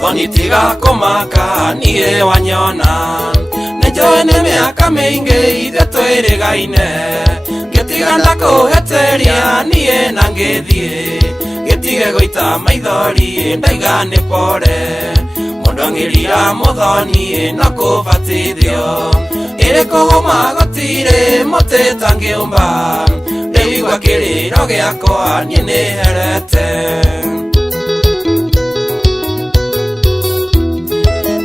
Muthoni tiga kumaka niĩ wanyona nĩnjũĩ nĩ mĩaka mĩingĩ ithuĩ twĩrĩgaine ngĩtiga ndakũhĩtĩria niĩ na ngĩthiĩ gĩtige gũita maithori ndaiga nĩ pore mũndũ angĩrira Muthoni no kũbatithio ĩrĩ kũhũma gũtirĩ mũtĩ tangĩũmba rĩu igua kĩrĩro gĩakwa niĩ nĩherete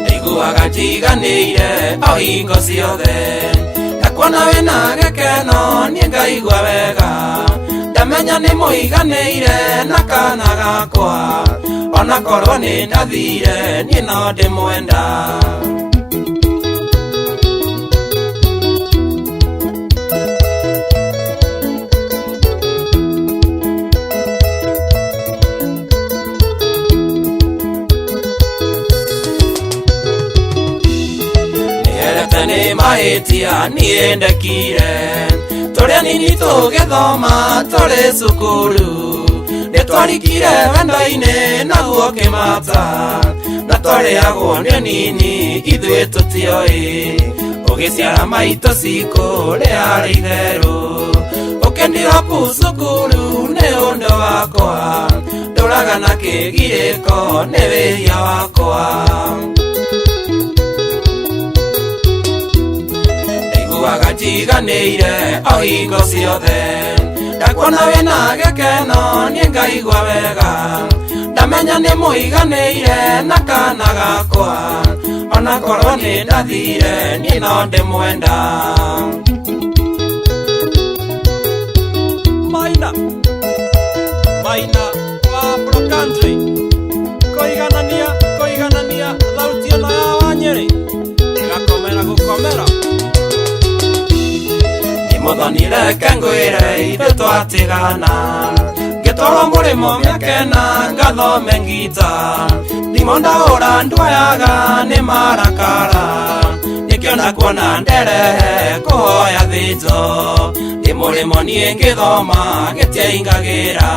ndaiguaga njiganĩire o hingo ciothe ndakuona wĩna gĩkeno niĩ ngaigua wega ndamenya nĩ mũiganĩire na kana gakwa ona korwo nĩ ndathire niĩ no ndĩmwenda nĩ mahĩtia niĩ ndekire tũrĩa nini tũgĩthoma tũrĩ cukuru nĩtwarikire wendo-inĩ naguo kĩmata na twarĩagwo nĩ nini ithuĩ tũtioĩ ũgĩciara maitũ cikũ rĩarĩ itherũ ũkĩndiropu cukuru nĩ ũndũ wakwa ndũraga na kĩgirĩko nĩ wĩhia wakwa ndaiguaga njiganĩire o hingo ciothe ndakuona wĩna gĩkeno niĩ ngaigua wega ndamenya nĩ mũiganĩire na kana gakwa ona korwo nĩ ndathire niĩ no ndĩmwenda Maina wa Pro Country kũiganania thauti ĩno ya Wanyĩrĩ ĩgakomera gũkomera Muthoni reke ngwĩre ithuĩ twatigana ngĩtwarwo mũrĩmo mĩaka ĩna ngathome ngita thimo ndahũra ndwayaga nĩ marakara nĩkĩona kuona nderehe kũhoya thĩnjo ndĩ mũrĩmo niĩ ngĩthoma gĩtiaingagĩra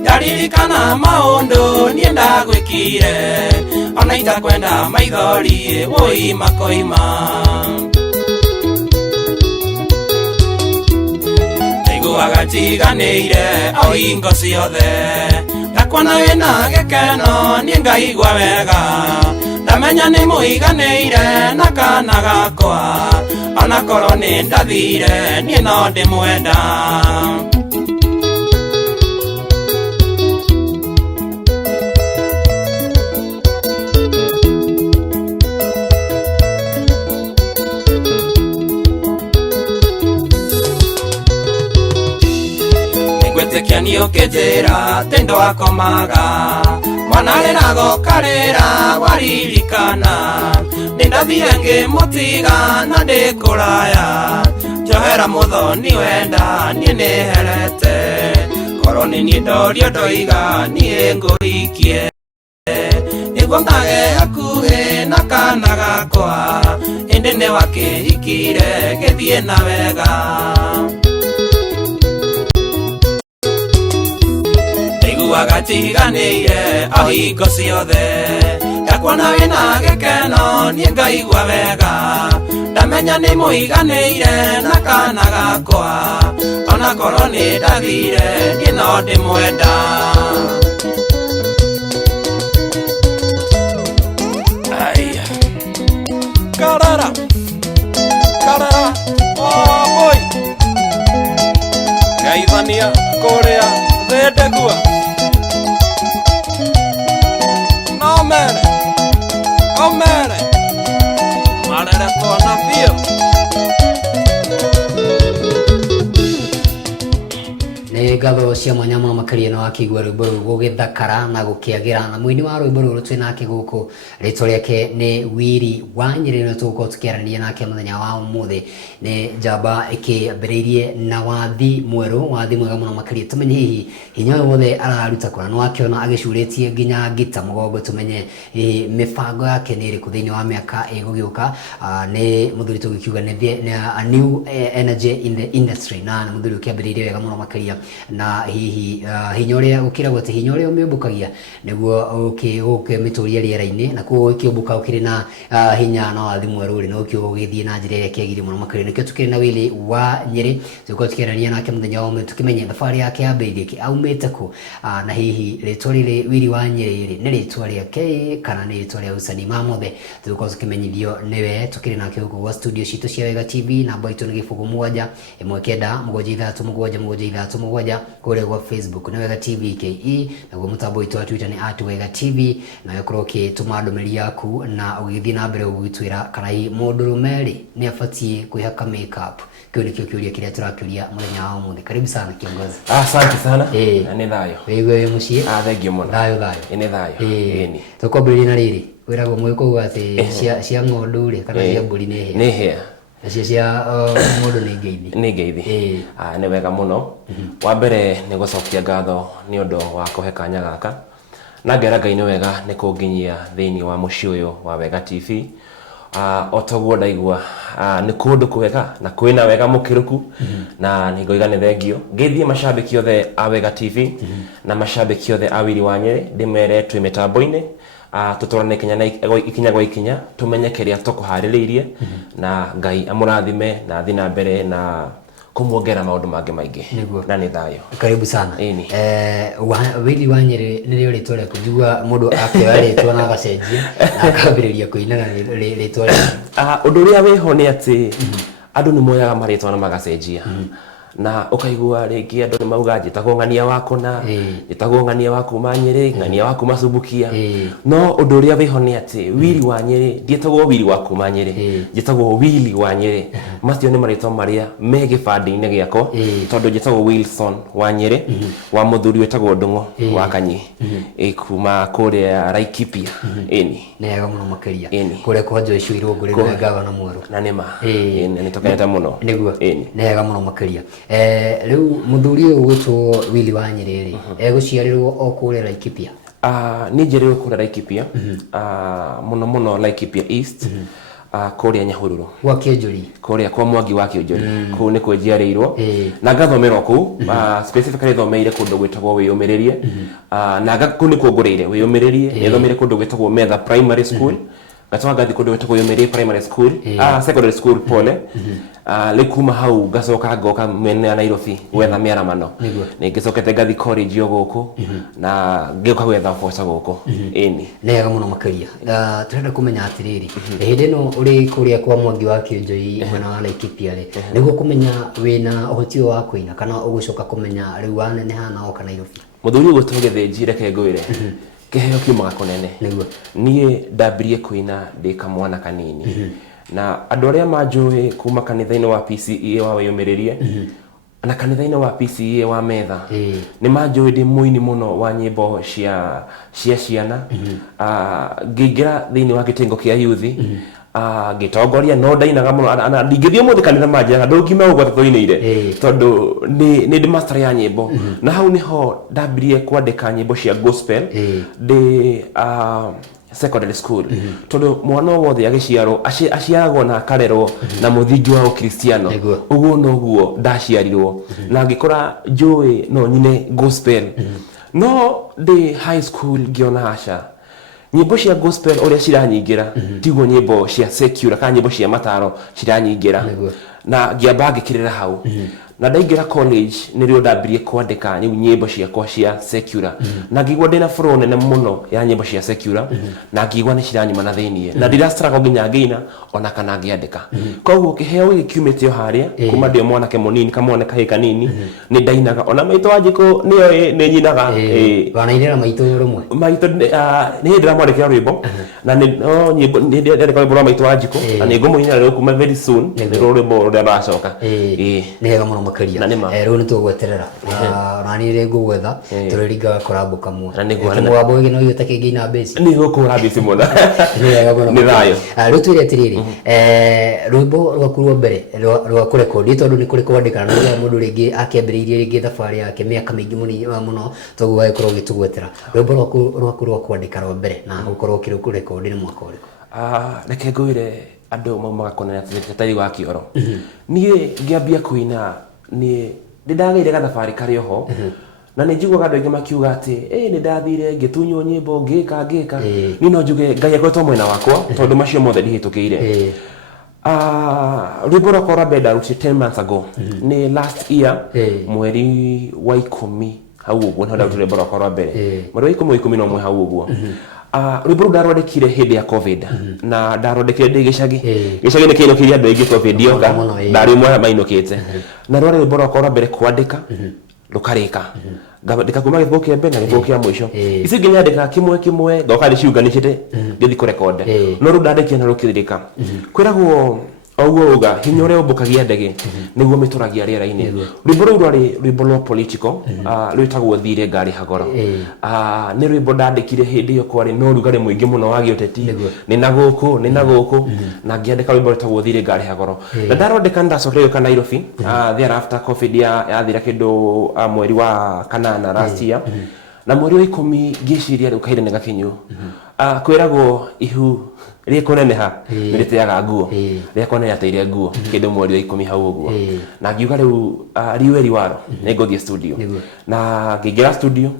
ndaririkana maũndũ niĩ ndagwĩkire ona itakwenda maithori wũi makoima ndaiguaga njiganĩire o hingo ciothe ndakuona wĩna gĩkeno niĩ ngaigua wega ndamenya nĩ mũiganĩire na kana gakwa ona korwo nĩ ndathire niĩ no ndĩmwenda ngwĩtĩkia nĩ ũkĩnjĩra atĩ ndwakomaga mwana rĩragokarĩra waririkana nĩ ndathire ngĩmũtiga na ndĩ kũraya njohera Muthoni wenda niĩ nĩherete korwo nĩ niĩ ndorio ndoiga niĩ ngũrikie nĩguo ngage hakuhĩ na kana gakwa ĩndĩ nĩ wakĩhikire gĩthiĩ na wega ndaiguaga njiganĩire o hingo ciothe ndakuona wĩna gĩkeno niĩ ngaigua wega ndamenya nĩ mũiganĩire na kana gakwa ona korwo nĩ ndathire niĩ no ndĩmwenda karara oi ngaithania kũrĩa thĩndegua omere marere twana biũ nĩ ngatho cia mwanya ma makĩria na wakĩigua rwĩmbo rũu gũgĩthakara na gũkĩagĩra na mũini wa rwĩmbo rũrũ twĩ nake gũkũ rĩtwa rĩake nĩ Willy Wanyĩrĩ na tũgũkorwo tũkĩaranĩria nake mũthenya wa ũmũthĩ nĩ njamba ĩkĩambĩrĩirie na wathi mwerũ wathi mwega mũno makĩria tũmenye hihi hinya ũyũ wothe araruta kũrĩa nĩ wakĩona agĩcurĩtie nginya ngita mũgongo tũmenye mĩbango yake nĩ ĩrĩkũ thĩinĩ wa mĩaka ĩgũgĩũka nĩ mũthuri tũgĩkiuga nĩ a new energy in the industry na mũthuri ũkĩambĩrĩirie wega mũno makĩria na hihi hinya uria ukiragwo ati hinya uria umembukagia niguo ukimituria riera-ini na kuo ukiumbuka ukiri na hinya na wathi mweru ri no ukigithie na njira iria kiagire muno makiri nikio tukiri na Willy wa Nyeri tuko tukirania nake muthenya wa tukimenye thabari yake yambirie ki aumite ku na hihi ritwa riri Willy wa Nyeri ri ni ritwa riake kana ni ritwa ria Usani Mamothe tuko tukimenyithio niwe tukiri nake huko wa studio citu cia Wega TV namba itu ni gibugu 1 1 kule kwa Facebook ni Wega TV KE na kwa mtambo itu wa Twitter ni @Wega TV na yokroke tumadumiri yaku na ugithie na mbere ugitwira kana hi modurumeri ni afatie kuihaka makeup kio nikio kiuria kiria turakiuria muthenya wa umuthi. Karibu sana kiongozi. Asante sana. Ni thayo. Wewe mucie. Thank you muno. Thayo. Ni thayo. Ni. Tukwambĩrĩria na rĩrĩ wĩragwo mwĩkũu atĩ cia ng'ondu rĩ kana cia mbũri nĩ hĩa. Cia mũndũ nĩ ngeithi. Nĩ ngeithi. Nĩ wega mũno. Wa mbere nĩ gũcokia ngatho nĩ ũndũ wa kũhe kanya gaka. Na ngera Ngai nĩ wega nĩ kũnginyia thĩinĩ wa mũciĩ ũyũ wa Wega TV. Otoguo ndaigua nĩ kũndũ kwega na kwĩna wega mũkĩrũku na nĩ ngoiga nĩ thengio ngĩthie macambĩki othe a Wega TV na macambĩki othe a Willy wa Nyeri ndĩmere twĩ mĩtambo-inĩ tũtwarane ikinya gwa ikinya tũmenye kĩrĩa tũkũharĩrĩirie na Ngai amũrathime na thiĩ na mbere na kumuongera maundu mangĩ maingĩ na nĩ thayo. Karibu sana. Willy wa Nyeri nĩ rĩo rĩtwa rĩaku njigua mũndũ akĩoya rĩtwa na agacenjia na akambĩrĩria kũina na rĩtwa rĩaku. Ũndũ ũrĩa wĩho nĩ atĩ andũ nĩ moyaga marĩtwa na magacenjia na ukaigua rĩngĩ andũ nĩ mauga njĩtagwo Ng'ania wa Kũna, njĩtagwo Ng'ania wa kuma Nyeri, Ng'ania wa kuma Subukia. No ũndũ ũrĩa wĩho nĩ atĩ Willy wa Nyeri ndiĩtagwo Willy wa kuma Nyeri, njĩtagwo Willy wa Nyeri. Macio nĩ marĩtwa marĩa me gĩbandĩ-inĩ gĩakwa tondũ njĩtagwo Wilson wa Nyeri wa mũthuri wĩtagwo Ndung'u wa Kanyi kuma kũrĩa Laikipia. Nĩ wega mũno makĩria kũrĩa kwa Joshua Irũngũ rĩrĩa ngavana mwerũ. Na nĩma nĩ tũkenete mũno. Nĩguo nĩ wega mũno makĩria. Rĩu mũthuri ũyũ gwĩtwo Willy wa Nyeri rĩ egũciarĩrwo o kũrĩa Laikipia? Nĩ njerirwo kũrĩa Laikipia mũno Laikipia East kũrĩa Nyahururu gwa Kĩonjũri kũrĩa kwa Mwangi wa Kĩonjũri kũu nĩ kwĩ njiarĩirwo na ngathomera kũu specifically thomeire kũndũ gwĩtagwo Wĩyũmĩrĩrie na kũu nĩ kuongũrĩire Wĩyũmĩrĩrie nĩ thomeire kũndũ gwĩtagwo Metha Primary School gacoka ngathi kũndũ gwĩtagwo Wĩyũmĩrĩrie Primary School secondary school pole rĩu kuma hau ngacoka ngoka mwena ya Nairobi gwetha mĩaramano ngĩcokete ngathi college yo gũkũ na ngĩũka gwetha ũboco gũkũ. Nĩ wega mũno makĩria. Tũrenda kũmenya atĩrĩrĩ hĩndĩ ĩno ũrĩ kũrĩa kwa Mwangi wa Kĩonjũri mwena wa Laikipia rĩ nĩguo kũmenya wĩna ũhoti wa kũina kana ũgũcoka kũmenya rĩu waneneha na oka Nairobi? Mũthuri ũgũtwo gĩthĩnji reke ngwĩre kĩheo kiumaga kũnene. Niĩ ndambirie kũina ndĩ kamwana kanini na andũ arĩa manjũĩ kuma kanitha-inĩ wa PCEA wa Wĩyũmĩrĩrie na kanitha-inĩ wa PCEA wa Metha nĩ manjũĩ ndĩ mũini mũno wa nyĩmbo cia ciana. Ngĩingĩra thĩinĩ wa gĩtengo kĩa yuthi ngĩtongoria no ndainaga mũno na ndingĩthiĩ mũthĩ kanitha manjĩraga ndũngima ũgwata tũinĩire tondũ nĩ ndĩ master ya nyĩmbo na hau nĩho ndambirie kwandĩka nyĩmbo cia gospel ndĩ secondary school tondũ mwana wothe agĩciarwo aciaragwo na akarerwo na mũthingi wa ũkristiano ũguo noguo ndaciarirwo na ngĩkora njũĩ no nyine gospel no ndĩ high school ngĩona aca nyĩmbo cia gospel ũrĩa ciranyingĩra tiguo nyĩmbo cia secular kana nyĩmbo cia mataro ciranyingĩra na ngĩamba ngĩkĩrĩra hau na ndaingĩra college nĩrĩo ndambirie kwandĩka nyĩmbo ciakwa cia secular na ngĩigua ndĩna flow nene mũno ya nyĩmbo cia secular na ngĩigua nĩ ciranyuma na thĩinĩ na ndĩra struggle nginya ngĩina ona kana ngĩandĩka. Koguo kĩheo gĩkĩ kiumĩte o harĩa kuma ndĩ mwanake mũnini kamwana kahĩ kanini nĩ ndainaga ona maitũ Wanjikũ nĩ nyinaga. Wanainĩra maitũ rũmwe? Maitũ nĩ ndĩramwandĩkĩra rwĩmbo na nĩ ndĩrandĩka rwĩmbo rwa maitũ Wanjikũ na nĩ ngũmũinĩra rĩu kuma very soon rwĩmbo rũrĩa rũracoka. Nĩ wega mũno makĩria. Rĩu nĩ tũgweterera na niĩ rĩ ngũgwetha tũrĩringaga korambo kamwe mũgambo ũgĩ no yũte kĩngĩina mbeca nĩ gũkũra mbeca mũno. Nĩ thayo. Rĩu twĩre atĩrĩrĩ rwĩmbo rwaku rwa mbere rwa kũrekondi tondũ nĩ kũrĩ kwandĩkana na rĩrĩa mũndũ rĩngĩ akĩambĩrĩirie rĩngĩ thabarĩ yake mĩaka mĩingĩ mũno toguo agĩkorwo ũgĩtũgwetera rwĩmbo rwaku rwa kwandĩka rwa mbere na gũkorwo ũkĩrekondi nĩ mwaka ũrĩkũ? Reke ngwĩre andũ maumaga kũnene atĩ wa kĩoro niĩ ngĩambia kũina niĩ ndagire gathabari kari oho na nĩ njiguaga andũ aingĩ makiuga atĩ nĩ ndathire ngĩtunywo nyĩmbo ngĩka niĩ no njuge Ngai akoretwo mwena wakwa tondũ macio mothe ndihĩtũkĩire. Rwĩmbo rwakwa rwa mbere ndarutire 10 months ago nĩ last year mweri wa 10 hau ũguo nĩho ndarutire rwĩmbo rwakwa rwa mbere mweri wa 11 hau ũguo. Rwĩmbo rũu ndarwandĩkire hĩndĩ ya covid na ndarwandĩkire ndĩ gĩcagi nĩ kĩinũkĩire andũ aingĩ covid yoka ndarĩ mwe mainũkĩte na rwarĩ rwĩmbo rwakwa rwa mbere kwandĩka rukarika ngandika kuma gĩbũgũ kĩa mbere na gĩbũgũ kĩa mũico ici nginya ndika kimwe ngoka ndĩciunganĩcĩte ngĩthi kũrekonda no rĩu ndandĩkia na rũkĩrĩka kwĩragwo oguo uga hinya ũrĩa ũmbũkagia ndege nĩguo mĩtũragia rĩera-inĩ. Rwĩmbo rũu rwarĩ rwĩmbo rwa political rwĩtagwo thire ngari hagoro. Nĩ rwĩmbo ndandĩkire hĩndĩ ĩyo kwarĩ na ũrugarĩ mũingĩ mũno wa gĩũteti nĩ na gũkũ na ngĩandĩka rwĩmbo rwĩtagwo thire ngari hagoro na ndarwandĩka ndacokire gũka Nairobi thereafter covid yathira kĩndũ mweri wa kanana last year na mweri wa 10 ngĩciria rĩu kahinda nĩ gakinyu kwĩragwo ihu rĩkũneneha nĩrĩteaga nguo rĩakwa nĩ rĩateire nguo kĩndũ mweri wa 10 hau ũguo na ngiuga rĩu riũeri waro nĩngũthiĩ studio na ngĩingĩra studio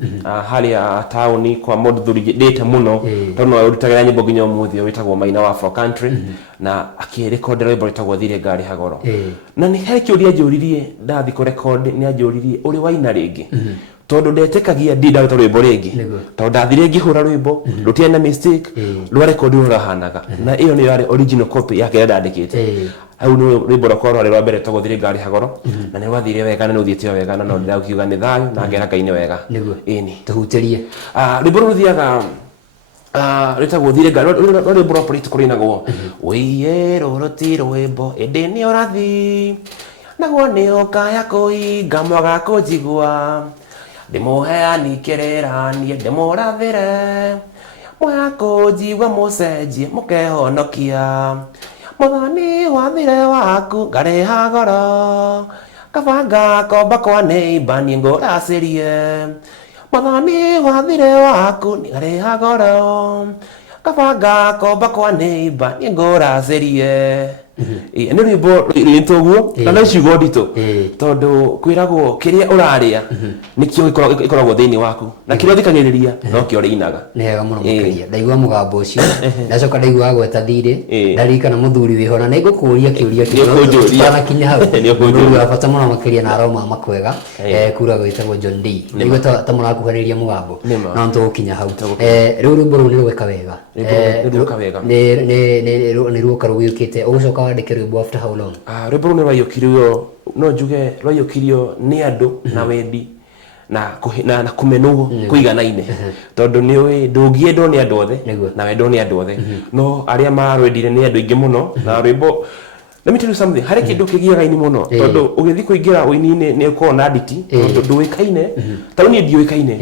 harĩa taũni kwa Mũthuri ndĩte mũno tondũ no ũrutagĩra nyĩmbo nginya ũmũthĩ wĩtagwo Maina wa Afro Country na akĩrekondera rwĩmbo rwĩtagwo thire ngari hagoro na nĩ he kĩũria njũririe ndathi kũrekondi nĩ anjũririe ũrĩ waina rĩngĩ tondu ndetekagia ndaruta rwĩmbo rĩngĩ tondu ndathire ngĩhũra rwĩmbo rũtiarĩ na mistake rwa rekondi rũrahanaga na ĩyo nĩ yarĩ original copy yake ĩrĩa ndandĩkĩte hau nĩ rwĩmbo rwakwa rwarĩ rwa mbere rwĩtagwo thire ngari hagoro na nĩ rwathire wega na nĩ rũthiĩte wega na no ndĩrakiuga nĩ thayũ na ngera Ngai nĩ wega ĩni tuhutĩrie rwĩmbo rũu rũthiaga rwĩtagwo thire ngari rwĩmbo rwa political rũinagwo wĩye rũrũ ti rwĩmbo ĩndĩ nĩ ũrathi naguo nĩ ũkaya kũhinga mwaga kũnjigua ndĩmũheani kĩrĩra-niĩ ndĩmũrathĩre mwaga kũnjigua mũcenjie mũkehonokia mũthoni wa thire waku ngarĩha goro kabanga komba kwa neighbor niĩ ngũracĩrie mũthoni wa thire waku ngarĩha goro kabanga komba kwa neighbor niĩ ngũracĩrie. Nĩ rwĩmbo rwĩtwo ũguo na no ciugo nditũ tondũ kwĩragwo kĩrĩa ũrarĩa nĩkĩo gĩkoragwo thĩinĩ waku na kĩrĩa ũthikagĩrĩria no kĩo rĩinaga. Nĩ wega mũno makĩria ndaigua mũgambo ũcio ndacoka ndaigua gweta thirĩ ndarikana mũthuri wĩho na nĩngũkũria kĩũria kĩu tũtanakinya hau mũthuri wa bata mũno makĩria na aroma makwega kura gwĩtagwo John D nĩguo ta mũrakuhanĩria mũgambo no nĩtũgũkinya hau rĩu rwĩmbo rũu nĩ rwĩka wega nĩ rwoka rũgĩũkĩte ũgũcoka wandĩke rwĩmbo after how long? Rwĩmbo rũu nĩ rwaiyũkirio no njuge rwaiyũkirio nĩ andũ na wendi na kũmenwo kũiganaine tondũ nĩ ũĩ ndũngĩendwo nĩ andũ othe na wendwo nĩ andũ othe no arĩa marwendire nĩ andũ aingĩ mũno na rwĩmbo let me tell you something harĩ kĩndũ kĩgiaga ini mũno tondũ ũgĩthiĩ kũingĩra ũini-inĩ nĩ ũkorwo na nditi tondũ ndũĩkaine tondũ niĩ ndiũĩkaine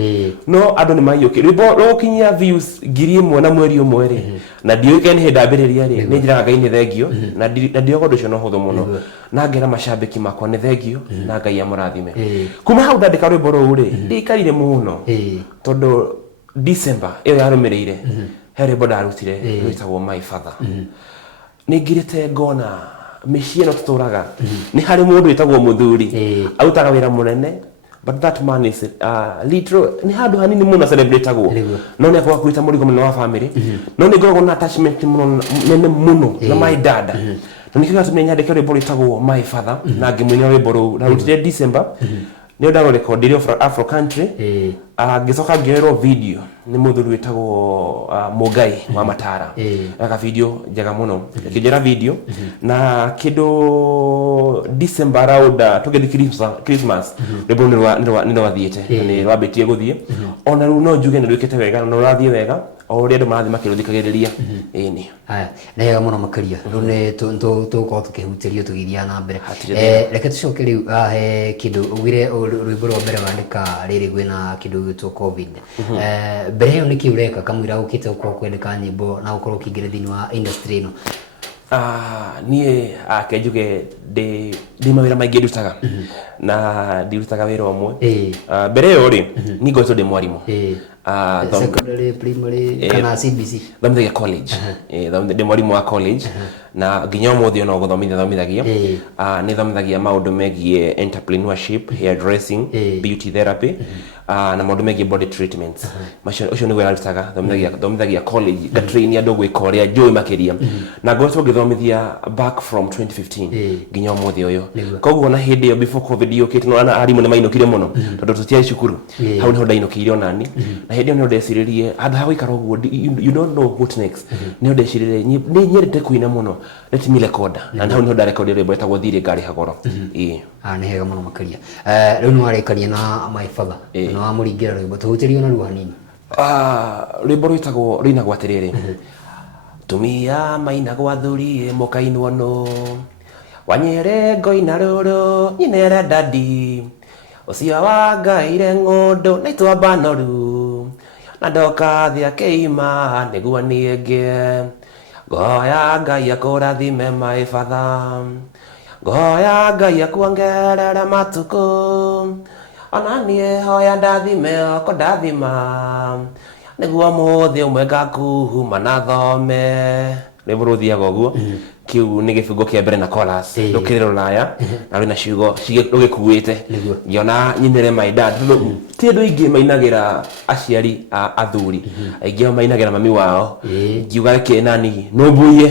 no andũ nĩ maiyũkĩte rwĩmbo rũgũkinyia views 1000 na mweri ũmwe rĩ na ndiũĩkaine hĩndĩ ndambĩrĩria rĩ nĩ njĩraga Ngai nĩ thengio na ndioga ũndũ ũcio no hũthũ mũno na ngera macambĩki makwa nĩ thengio na Ngai amũrathime kuma hau ndandĩka rwĩmbo rũu rĩ ndiaikarire mũno tondũ December ĩyo yarũmĩrĩire he rwĩmbo ndarutire rwĩtagwo My Father nĩ ngirĩte ngona mĩciĩ ĩno tũtũraga nĩ harĩ mũndũ wĩtagwo mũthuri arutaga wĩra mũnene but that man is literal nĩ handũ hanini mũno celebrate-agwo no nĩ akoragwo akuĩte mũrigo mũnene wa family no nĩ ngoragwo na attachment nene mũno na my dad na nĩkĩo gĩatũmire nyandĩke rwĩmbo rwĩtagwo My Father na ngĩmũina rwĩmbo rũu ndarutire December nĩ ndarũrekondire Afro Country ngĩcoka ngĩoerwo video nĩ mũthuri wĩtagwo Mũngai wa Matara aka video njega mũno ngĩnjĩra video na kĩndũ December around tũgĩthiĩ Christmas rwĩmbo nĩ rwathiĩte nĩ rwambĩtie gũthiĩ ona rĩu no njuge nĩ rwĩkĩte wega na rwathiĩ wega o ũrĩa andũ marathiĩ makĩrũthikagĩrĩria ĩni haya nĩ wega mũno makĩria rĩu nĩ tũgũkorwo tũkĩhutĩrio tũgĩthiaga na mbere reke tũcoke rĩu he kĩndũ ũgire rwĩmbo rwa mbere wandĩka rĩrĩ gwĩna kĩndũ gĩtwo covid mbere ĩyo nĩkĩ ũreka kamũira ũkĩte gũkorwo kwandĩka nyĩmbo na gũkorwo ũkĩingĩra thĩinĩ wa industry ĩno? Niĩ kenjuge ndĩ mawĩra maingĩ ndutaga na ndirutaga wĩra ũmwe mbere ĩyo rĩ niĩ ngoretwo ndĩ mwarimũ secondary primary kana CBC thomithagia college ndĩ mwarimũ wa college na nginya ũmũthĩ no gũthomithagia nĩ thomithagia maũndũ megiĩ entrepreneurship, hairdressing, beauty therapy na maũndũ megiĩ body treatments. Ũcio nĩguo arutaga thomithagia college gatrain andũ gwĩka ũrĩa njũĩ makĩria na ngoretwo ngĩthomithia back from 2015 nginya ũmũthĩ ũyũ. Koguo na hĩndĩ ĩyo before covid yũkĩte no arimũ nĩ mainũkire mũno tondũ tũtiarĩ cukuru, hau nĩho ndainũkĩire onani na hĩndĩ ĩyo nĩho ndecirĩrie handũ ha gũikara ũguo you don't know what next, nĩho ndecirĩrie nĩ nyendete kũina mũno, let me record, na hau nĩho ndarekodia rwĩmbo rwĩtagwo thirĩ ngarĩ hagoro. Nĩ hega mũno makĩria. Rĩu nĩ warĩkania na my father na wamũringĩra rwĩmbo tũhutĩrio na ruo hanini. Rwĩmbo rũinagwo atĩrĩrĩ: tumia mainagwo athuri mũkainwo no wanyere ngoina rũrũ nyinere dadi ũcio wangaire ng'ũndũ naitwamba noru na ndoka thĩa kĩima nĩguo niĩ ngĩe ngoya Ngai akũrathime my father, ngoya Ngai akuongerere matukũ ona niĩ hoya ndathime oko ndathima nĩguo mũthĩ ũmwe ngakuhuma na thome. Rwĩmbo rũthiaga ũguo, kĩu nĩ gĩbungo kĩa mbere na chorus rũkĩrĩ rũraya na rwĩna ciugo rũgĩkuĩte. Ngĩona nyinĩre my dad, ti andũ aingĩ mainagĩra aciari athuri, aingĩ mainagĩra mami wao. Ngiuga reke nani nũmbũiye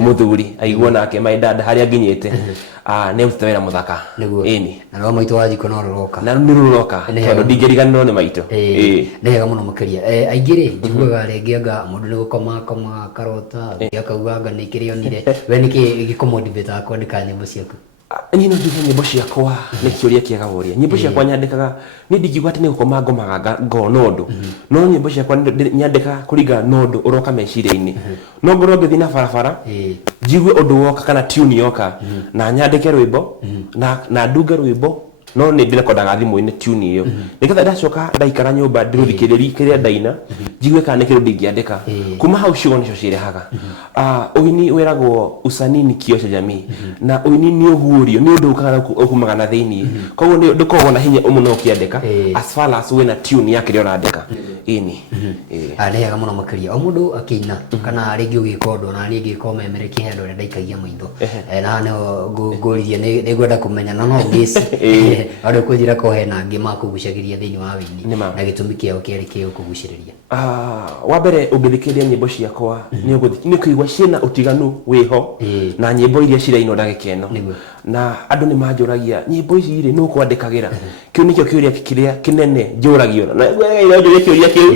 mũthuri aiguo nake my dad harĩa nginyĩte nĩ arutĩte wĩra mũthaka. Ĩni na no maitũ wa jiko no rũroka na nĩ rũroka tondũ ndingĩriganĩrwo nĩ maitũ. Nĩ hega mũno makĩria. Aingĩ rĩ njiguaga rĩngĩ anga mũndũ nĩ gũkoma karota akauga anga nĩ kĩrĩonire, we nĩkĩ gĩkũmotivate kwandĩka nyĩmbo ciaku? Niĩ no njuge nyĩmbo ciakwa nĩ kĩũria kĩega ũrĩa. Nyĩmbo ciakwa nyandĩkaga nĩ ndingiuga atĩ nĩ gũkoma ngomaga ngona ũndũ, no nyĩmbo ciakwa nyandĩka kũringana na ũndũ ũroka meciria-inĩ. No ngorwo ngĩthiĩ na barabara njigue ũndũ woka kana tune yoka na nyandĩke rwĩmbo na ndunge rwĩmbo, no nĩ ndĩrekodaga thimũ-inĩ tune ĩyo nĩgetha ndacoka ndaikara nyũmba ndĩrũthikĩrĩrie kĩrĩa ndaina njigue kana nĩ kĩndũ ndingĩandĩka. Kuma hau ciugo nĩcio cirehaga. Ũini wĩragwo usanii ni kioo cha jamii na ũini nĩ ũguũrio nĩ ũndũ ũkumaga na thĩiniĩ, koguo ndũkoragwo na hinya mũno ũkĩandĩka as far as wĩna tune ya kĩrĩa ũrandĩka. Ĩni nĩ hega mũno makĩria. O mũndũ akĩina kana rĩngĩ ũgĩka ũndũ na niĩ ngĩka ũmemerekia he andũ arĩa ndaikagia maitho na nĩho ngũririe nĩ ngwenda kũmenya na no ngĩci andũ kũnjĩra ko hena angĩ makũgucagĩria thĩinĩ wa wĩini na gĩtũmi kĩao kĩarĩ kĩo kũgucĩrĩria. Wa mbere ũngĩthikĩrĩria nyĩmbo ciakwa nĩ kũigua ciĩna ũtiganu wĩho na nyĩmbo iria cirainwo ndagĩka ĩno, na andũ nĩ manjũragia nyĩmbo ici rĩ nũ kwandĩkagĩra. Kĩu nĩkĩo kĩũria kĩrĩa kĩnene njũragio na njũria kĩũria kĩu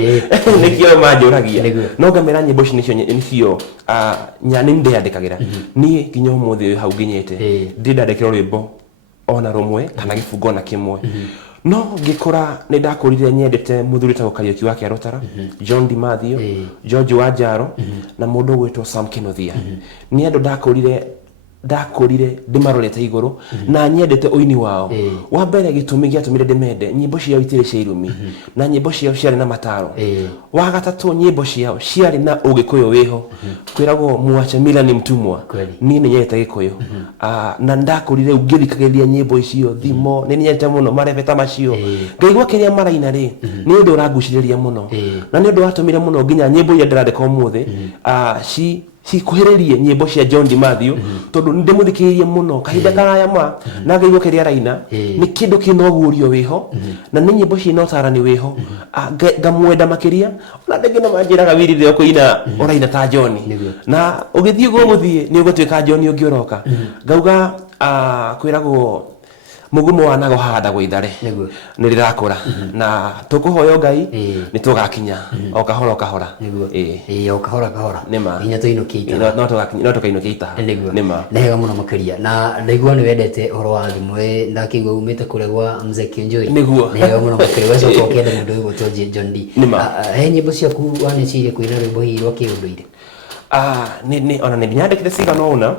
nĩkĩo manjũragia, no ngamera nyĩmbo ici nĩcio nĩ ndĩandĩkagĩra. Niĩ nginya ũmũthĩ ũyũ hau nginyĩte ndirĩ ndandĩkĩrwo rwĩmbo ona rũmwe kana gĩbungo na kĩmwe, no ngĩkũra nĩ ndakũrire nyendete mũthuri ta Kariuki wa Kĩarũtara, John D Mathew, George Wanjaro na mũndũ gwĩtwo Sam Kĩnuthia. Nĩ andũ ndakũrire ndĩmarorete igũrũ na nyendete ũini wao. Wa mbere gĩtũmi gĩatũmire ndĩmende, nyĩmbo ciao itirĩ cia irumi na nyĩmbo ciao ciarĩ na mataro. Wa gatatũ nyĩmbo ciao ciarĩ na ũgĩkũyũ wĩho, kwĩragwo muacha mila ni mtumwa. Niĩ nĩ nyendete gĩkũyũ na ndakũrire ngĩthikagĩrĩria nyĩmbo icio thimo, nĩ nyendete mũno marebeta macio, ngaigua kĩrĩa maraina rĩ nĩ ũndũ ũrangucĩrĩria mũno na nĩ ũndũ watũmire mũno nginya nyĩmbo iria ndĩrandĩka ũmũthĩ cikuhĩrĩrie nyĩmbo cia John D Mathew tondũ ndĩmũthikĩrĩirie mũno kahinda karaya ma na ngaigua kĩrĩa araina nĩ kĩndũ kĩna ũguũrio wĩho na nĩ nyĩmbo ciĩna ũtarani wĩho, ngamwenda makĩria. Ona ndĩngĩ nĩ manjĩraga wiri rĩo kũina ũraina ta John, na ũgĩthiĩ ũguo mũthiĩ nĩ ũgũtuĩka John ũngĩ ũroka. Ngauga kwĩragwo mugumo wanago handagwo ithare nĩ rĩrakũra na tũkũhoya Ngai nĩ tũgakinya o kahora o kahora. O kahora kahora nginya tũinũkie itaha, no tũkainũkia itaha. Nĩ hega mũno makĩria na ndaigua nĩ wendete ũhoro wa thimũ, ndakĩigua umĩte kũrĩa gwa Mzee Kĩnjũĩ. Nĩ hega mũno makĩria wacoka ũkĩenda mũndũ ũyũ gwĩtwo John D. He nyĩmbo ciaku wanĩcirie kũina rwĩmbo hihi rwa kĩũndũire? Ona nĩ nyandĩkire cigana ũna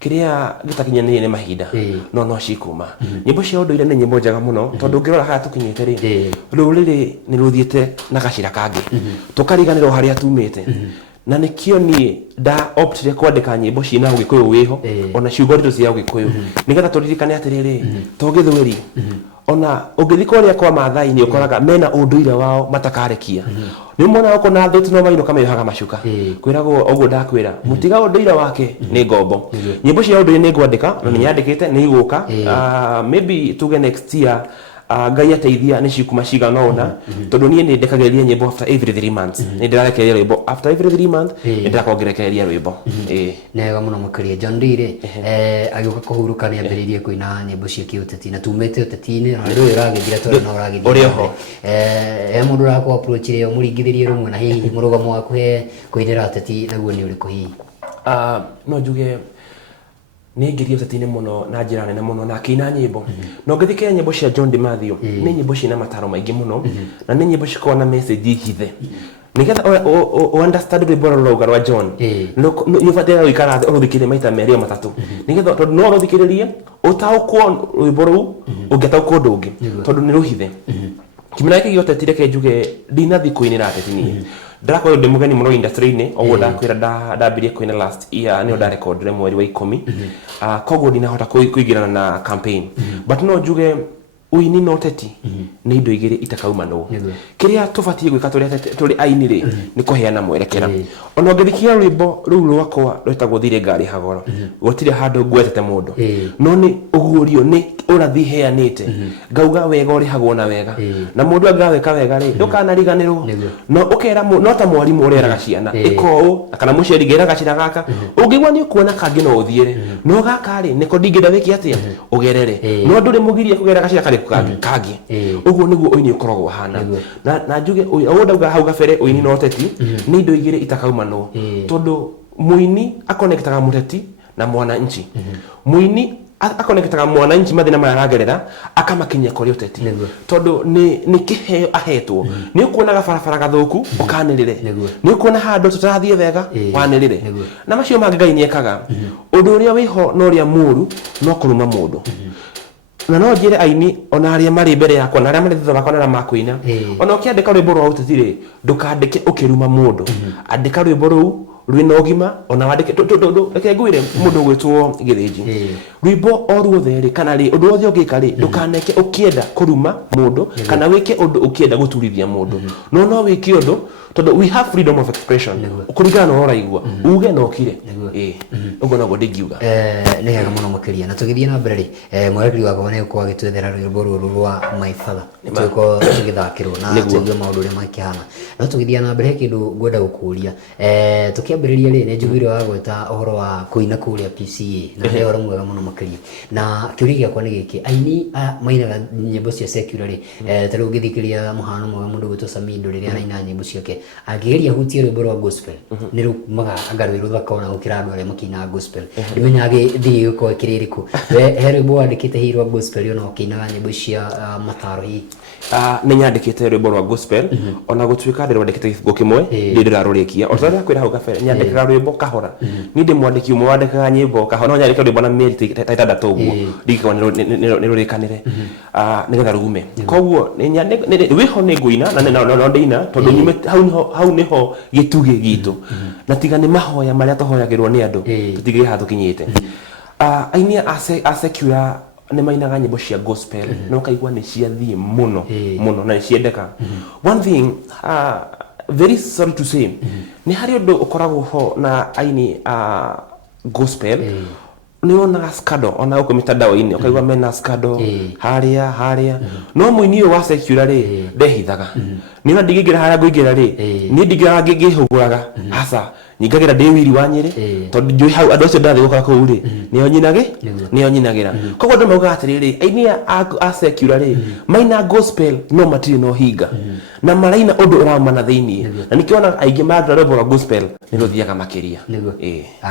kĩrĩa gĩtakinyanĩire nĩ mahinda no cikuma. Nyĩmbo cia ũndũire nĩ nyĩmbo njega mũno tondũ ũngĩrora harĩa tũkinyĩte rĩ rũrĩrĩ nĩ rũthiĩte na gacira kangĩ tũkariganĩrwo harĩa tumĩte na nikio ni da optire kwandika nyimbo cina Ugikuyu wiho ona ciugo nditu cia Ugikuyu nigetha turirikane atiriri to Githweri ona ungithiko ria kwa Maathai ni ukoraga mena unduire wao matakarekia ni mona uko na thuti no maino kama yohaga macuka kwiragwo oguo ndakwira mutiga unduire wake ni ngombo nyimbo cia unduire ni ngwandika na ni nyandikite ni iguka maybe tuge next year Ngai ateithia ni cikuma cigana ona tondu nie ni ndekageria nyimbo after every 3 months ni ndirarekereria rwimbo after every 3 months ni ndirakongerekereria rwimbo nega muno makiria John Ndire agiuka kuhuruka ni ambiririe kuina nyimbo cia kiuteti na tumete uteti-ini na ndu iragithira tondu no uragithira uri ho mundu rakwa approach rio muringithirie rumwe na hihi murugamo waku kuinira ateti naguo ni uriku hihi no njuge ni ngirie uteti-ini muno na njira nene muno na kina nyimbo no ngithikira nyimbo cia John Dimathio ni nyimbo cina mataro maingi muno na ni nyimbo cikona na message hithe nigetha o understand rwimbo rwa rwa John no fatira wikara uruthikire maita meri o matatu nigetha tondu no uruthikiririe utaukwo rwimbo ru ungetaukwo ndungi tondu ni ruhithe kimena kigi utetire ke njuge ndinathi kuinira ateti ni ndakwa ndi mugeni muno industry-ini oguo ndakwira ndambirie kuina last year ni nda recordire mweri wa 10 koguo ndinahota kuigirana na campaign but no njuge uini no teti ni indo igiri itakauma no kiria tubatie gwika turi aini ri ni kuheana mwerekera ona ngithikia rwimbo ru rwakwa rwetagwo thire ngari hagoro gutire handu ngwetete mundu no ni ugurio ni urathi heanite ngauga wega uri hagwo na wega na mundu angaweka wega ri ndukanariganirwo no ukera no ta mwarimu ureraga ciana iko kana muciari ngeraga cira gaka ungigwa ni kuona kangi no uthiire no gaka ri niko ndingida wiki atia ugerere no nduri mugirie kugera cira kangi uguo niguo uini ukoragwo hana na njuge ndauga hau gabere uini no teti ni indo igiri itakauma no tondu muini akonektaga muteti na mwananchi muini akonektaga mwananchi mathina maya aragerera akamakinyia kuri uteti tondu ni kiheo ahetwo ni ukuonaga barabara gathuku ukanirire ni ukuona handu tutarathie wega wanirire na macio mangi Ngai niekaga undu uria wiho no ria muru no kuruma mundu na no njire aini ona aria mari mbere yakwa na aria mari thutha wakwa na makuina ona ukiandika rwimbo rwa uteti ndukandike ukiruma mundu andika rwimbo ruu rwina ugima ona wandike reke ngwire mundu gwitwo Githinji rwimbo o ruothe ri kana ri undu wothe ungika ri ndukaneke ukienda kuruma mundu kana wike undu ukienda guturithia mundu no wike undu tondu we have freedom of expression kurigana no raigwa uge no kire ugo no ndingiuga ni hega muno makiria na tugithie na mbere ri mwerekeri wakwa ni uko agitwethera rwimbo ruru rwa My Father tuko tugithakirwo na tugiye maundu ria makihana no tugithie na mbere kindu ngwenda gukuria tukiambiriria ri ni njugire wa gweta uhoro wa kuina kuria PCA na ni uhoro mwega muno makiria na kiuria giakwa ni giki aini mainaga nyimbo cia secular ri tariu ngithikiria muhano mwega mundu gwitwo Samido riria araina nyimbo ciake agiria hutie rwimbo rwa gospel ni rumaga angarwi ruthaka ona gukira andu aria makina gospel ndimenyage thii uko kiririku he rwimbo wandikite hi rwa gospel ona ukinaga nyimbo cia mataro hi ni nyandikite rwimbo rwa gospel ona gutwika ndirwandikite githungu kimwe ndirarurikia otaria kwira hau gabere nyandikaga rwimbo kahora ni ndi mwandiki umwe wandikaga nyimbo kahora no nyandika rwimbo na mieri taitandatu uguo ndikwa ni rurikanire nigetha rugume koguo wiho ni nguina na no ndina tondu nyume hau niho gitugi gitu na tiga ni mahoya maria tuhoyagirwo ni andu tutigire hathu kinyite aini asekura ni mainaga nyimbo cia gospel no kaigwa ni cia thii muno na ciendeka one thing very sorry to say ni hari undu ukoragwo ho na aini gospel ni ona skado ona uko mitandao-ini ukaigwa mena skado haria no muini wa secular ri ndehithaga ni na ndigigira haria nguigira ri ni ndigira ngihuguraga hasa nyigagira ndi wiri wa Nyeri tondu njui hau andu acio ndathi gukora kuu ri nio nyinagira koguo ndu mauga atiriri aini a secular ri maina gospel no matiri no hinga na maraina undu uramana thiini na nikiona aingi magra rwimbo rwa gospel ni ruthiaga makiria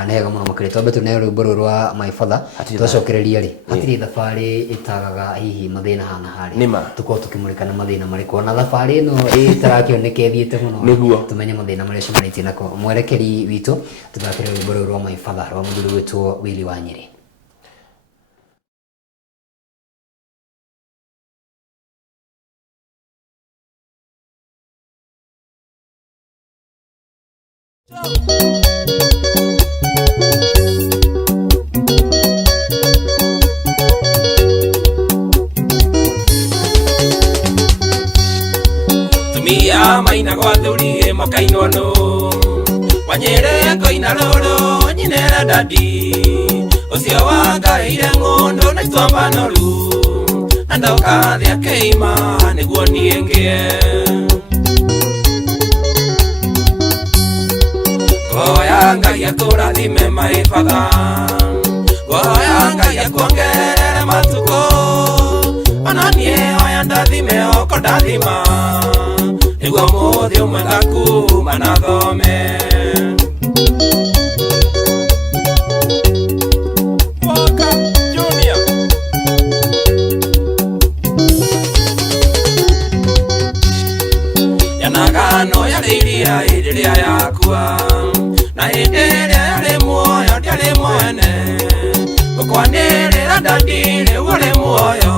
nega muno makiria tombe tunayo rwimbo rwa My Father twacokereria ri hatiri thabari itagaga hihi mathina hana hari tuko tukimurikana mathina mariko na thabari no itarakioneke thiete muno tumenye mathina maria cimanitie nako mwerekeri witu tuthakire rwimbo rwa My Father rwa mundu gwitwo Willy wa Nyeri. Tumia maina kwa thuri makaino no wanyere koina roro nyinera dadi ucio wangaire ngondo na itwamba noru andoka thia keima niguo niengie goya ngai akurathime maifadha goya ngai akuongerere matuko ananie oya ndathime oko ndathima niguo muthi umwe ngakuma na thome yanagano yariria idiria yakua na idiria yari muoyo ndiari mwene gukwanirira ndandire uri muoyo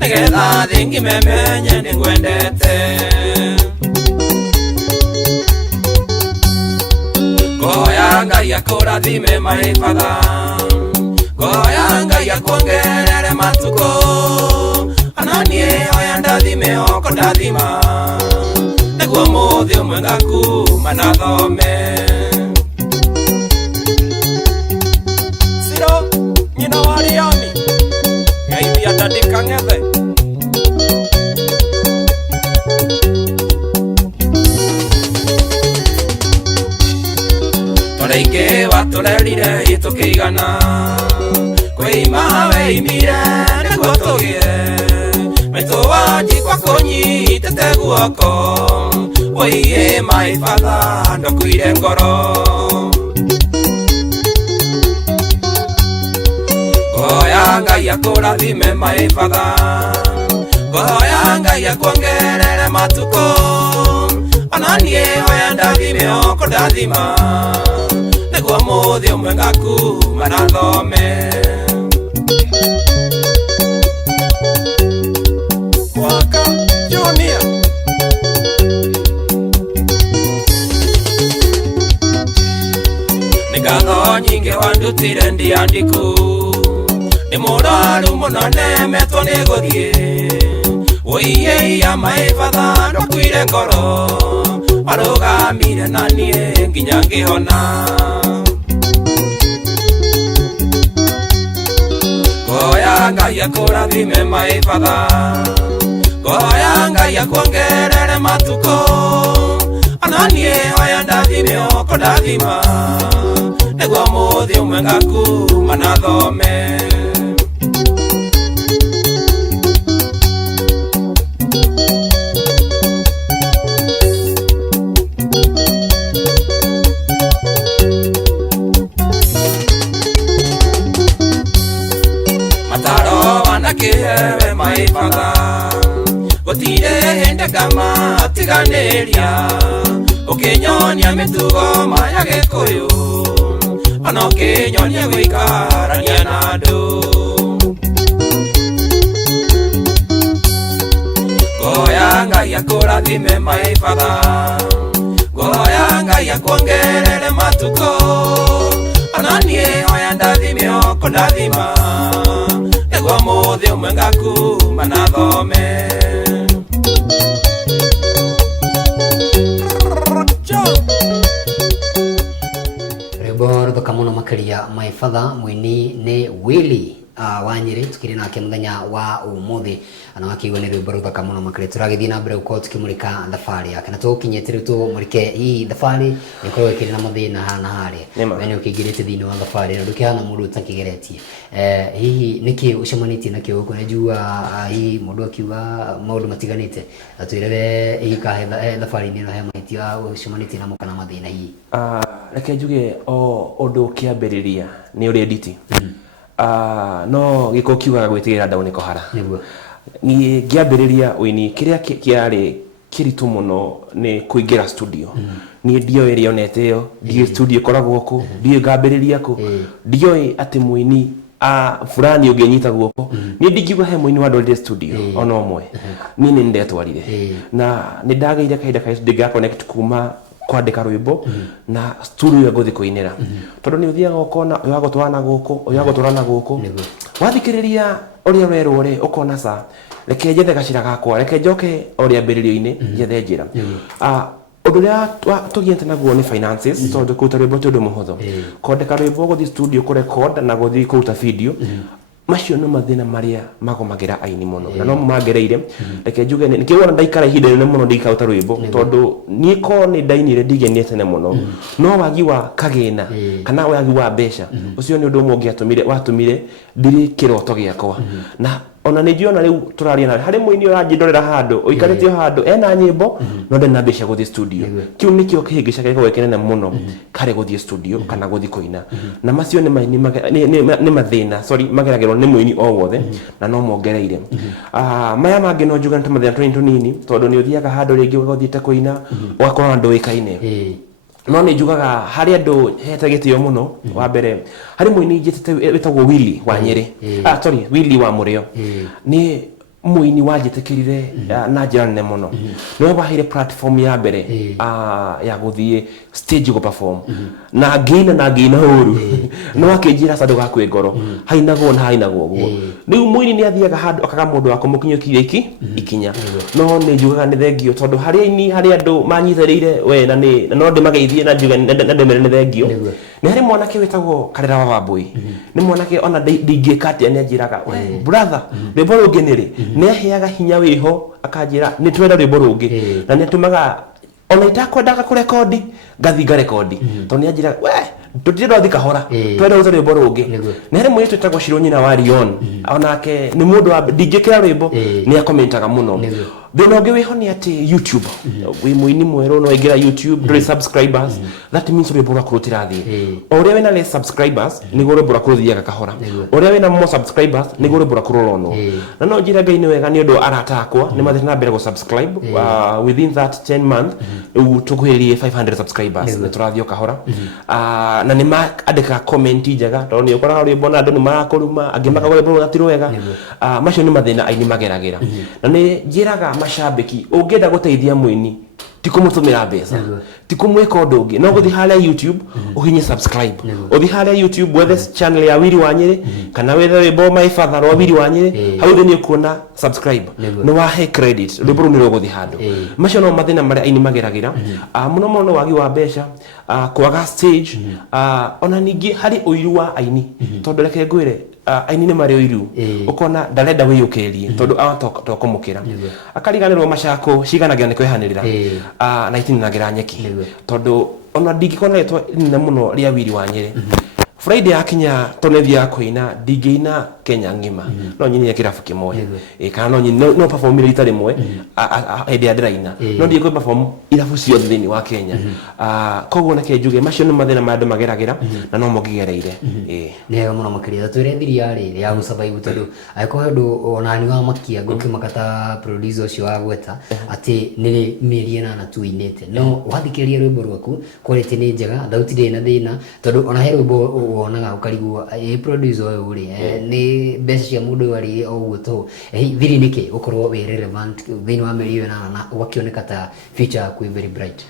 nigetha thingi memenye ningwendete goya ngai akurathime maifadha goya ngai akuongerere matuko ananie oya ndathime oko ndathima niguo muthi umwe ngakuma na thome siro nyina warioni ngaithia ndandika ng'ethe toreike waturerire itukigana kwima weimire niguo tugie maitu wanjikwa kunyitete guoko oiye maifadha ndokuire ngoro goya ngai akurathime maifadha goya ngai akuongerere matuko ananie oya ndathime oko ndathima niguo muthi umwe ngakuma na thome Waka Junior Nigatho nyingi wandutire ndiandiku ni muraru muno nemetwo ni guthie uiye ya maifadha ndokuire ngoro arugamire nanie nginya ngihona goya ngai akurathime maifadha goya ngai akuongerere matuko ananie oya ndathime oko ndathima niguo muthi umwe ngakuma na thome mataro wanakihewe maifadha gutire hende kama tiganeria ukinyonia mitugo maya gikuyu ana ukinyonia guikarania na andu goya ngai akurathime maifadha goya ngai akuongerere matuko ananie oya ndathime oko ndathima niguo muthi umwe ngakuma na thome rwimbo ruthoka muno makiria maifadha mwini ni Willy Wanyiri tukiri nake muthenya wa umuthi ana wakiigwa ni rwimbo ruthoka muno makiria turagithii na mbere uko tukimurika thabari yake na tukinyetire tumurike hii thabari nikorwo ikiri na muthina hana haria wene ukingirite thini wa thabari na ndukihana mundu utakigeretie hihi niki ucemanitie nakio guku nejua hihi mundu akiuga maundu matiganite atwirewe hihi kahe thabari ni no he mahitia ucemanitie na mukana mathina hihi reke njuge o undu kiambiriria ni uri editi no giko kiuga gwitigira ndau niko hara niguo ni ngiambiriria wini kiria kiari kiritu muno ni kuingira studio ni ndio irionete yo ndio studio koragwo ku ndio ngambiriria ku ndio ati muini fulani ugenyita guoko ni ndigiwa he muini wa Dolly studio ono mwe ni ndetwarire na ni ndagaire kaida ndiga connect kuma kwandika rwimbo na studio nguthi kuinira tondu ni uthiaga ukona uyu agutwarana guku uyu agutwarana guku wathikiriria uria werwo ri ukona sa reke njethe gacira gakwa reke njoke uria mbiririo-ini njethe njira undu ria tugiete naguo ni finances tondu kuruta rwimbo ti undu muhuthu kwandika rwimbo guthi studio kurecord na guthi kuruta video macio no mathina maria magomagira aini muno na no magereire reke njuge niki wona ndaikara ihinda nene muno ndikauta rwimbo tondu niko ni ndainire ndigenie tene muno no wagi wa kagina kana wagi wa mbeca ucio ni undu umwe ungiatumire watumire ndiri kiroto giakwa na ona ni jiona riu turaria na hari muini urajindorera handu uikaritio handu ena nyimbo no ndena mbeca guthi studio kiu nikio kihingica giko wekenene muno kare guthi studio kana guthi kuina na macio ni maini ni mathina mageragirwo ni muini o wothe na no mongereire maya mangi no njuga nta mathina tunini tondu ni uthiaga handu ringi ugothiete kuina ugakorwo andu wikaine no ni njugaga hari andu hetagitio muno wa mbere hari muini njitete wetagwo Willy wa Nyeri Willy wa Murio ni muini wanjitikirire na njira nene muno no bahire platform ya mbere ya guthie stage go perform na ngina huru no akinjira sandu gakwe ngoro hainagwo na hainagwo guo riu muini ni athiaga handu akaga mundu akumukinyukiria ikinya no ni njugaga ni thengio tondu hari andu manyithireire we na no ndimageithie na njuga na ndemere ni thengio ni hari mwanake wetagwo Karera wa Wambui ni mwanake ona ndingikati ani anjiraga brother rwimbo rungi niri ni aheaga hinya wiho akanjira ni twenda rwimbo rungi na ni atumaga ona itakwendaga kurekodi ngathi ngarekodi tondu ni anjira we tutiro thikahora twenda ruta rwimbo rungi ni hari mwitu twetagwo Shiro nyina wa Rion onake ni mundu wa ndingikira rwimbo ni akomentaga muno thina ungi wiho ni ati YouTube wi muini mweru no ingira YouTube nduri subscribers that means rwimbo rwa kurutira thi uria wina le subscribers ni gore bura kuruthiaga kahora uria wina mo subscribers ni gore bura kurorono na no njira Ngai ni wega ni undu aratakwa ni mathina mbere go subscribe within that 10 month tukuhirie 500 subscribers ni turathio kahora na ni maandika comment njega tondu ni ukora rwimbo na andu ni marakuruma angi makagore bura gatirwega macio ni mathina aini mageragira na ni njiraga mashabiki ungenda guteithia muini tikumutumira mbeca tikumwika undu ungi no guthi haria YouTube uhinye subscribe uthi haria YouTube wethe channel ya Willy wa Nyeri kana wethe rwimbo My Father wa Willy wa Nyeri hau ni ukuona subscribe no wahe credit rwimbo ni ruguthi handu macio no mathina maria aini mageragira muno wagi wa mbeca kwaga stage ona ningi hari uiru wa aini tondu reke ngwire aini ni mari uiru ukona ndarenda wiyukirie tondu awatoka kumukira akariganirwo macako ciganagira ni kwehanirira na itininagira nyeki tondu ona ndingikona retwa nene muno ria Willy wa Nyeri Friday akinya tonethia kuina ndingiina Kenya ngima no nyini kirabu kimwe kana no nyini no perform rita rimwe hedi ya ndiraina no ndie ko perform irabu cio thini wa Kenya koguo na kenjuge macio ni mathina ma andu mageragira na no mogigereire ne muno makiria turethiria ri ya gusurvive tondu aiko andu ona ni wa makia ngukimakata producer ucio wa gweta ati ni mieri na tuinete no wathikiria rwimbo rwaku quality ni njega thauti ndi na thina tondu ona he rwimbo wonaga ukarigwo producer uyu ri ni mbeca cia mundu wari oguo to thiri niki ukorwo we relevant thini wa meri na wakioneka ta future ku very bright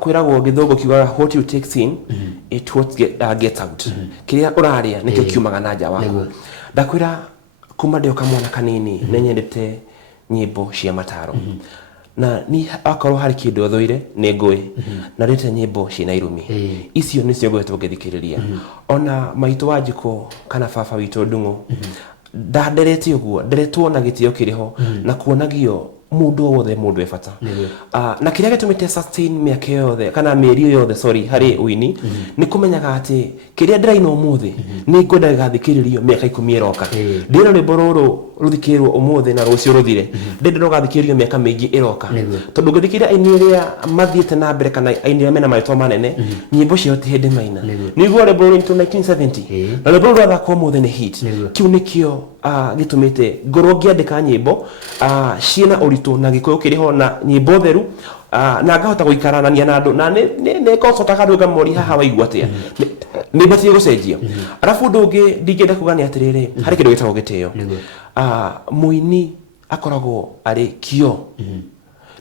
kwiragwo githungu kiuga what you take in it what get out kiria uraria nikio kiumaga na nja wako ndakwira kuma ndio kamwana kanini nenyendete nyimbo cia mataro na ni akorwo hari kindu thuire ni ngui na rete nyimbo cina irumi icio ni cio ngwetwo ngithikiriria ona maitu wajiko kana baba witu ndungu ndanderete uguo nderetwo na gitio kiriho na kuonagio mundu wothe mundu efata na kiria gitumite sustain miaka yothe kana mieri yothe hari uini ni kumenyaga ati kiria ndiraina umuthi ni ngwenda gathikiririo miaka 10 iroka ndiro ni bororo ruthikirwo umuthi na rucio ruthire ndiro gathikiririo miaka mingi iroka tondu ngithikiria aini iria mathiete na mbere kana aini iria mena maitwa manene nyimbo cio ti hindi maina niguo rebel into 1970 na rebel rather kwa umuthi ni hit kiu nikio gitumite ngorwo ngiandika nyimbo ciina uritu na gikuyu kiriho na nyimbo theru na ngahota guikarania na andu na ne konsota kandu ngamori haha waigua atia ni batie gucenjia arafu ndungi ndingenda kugania atiriri hari kindu gitagwo gitio muini akoragwo ari kio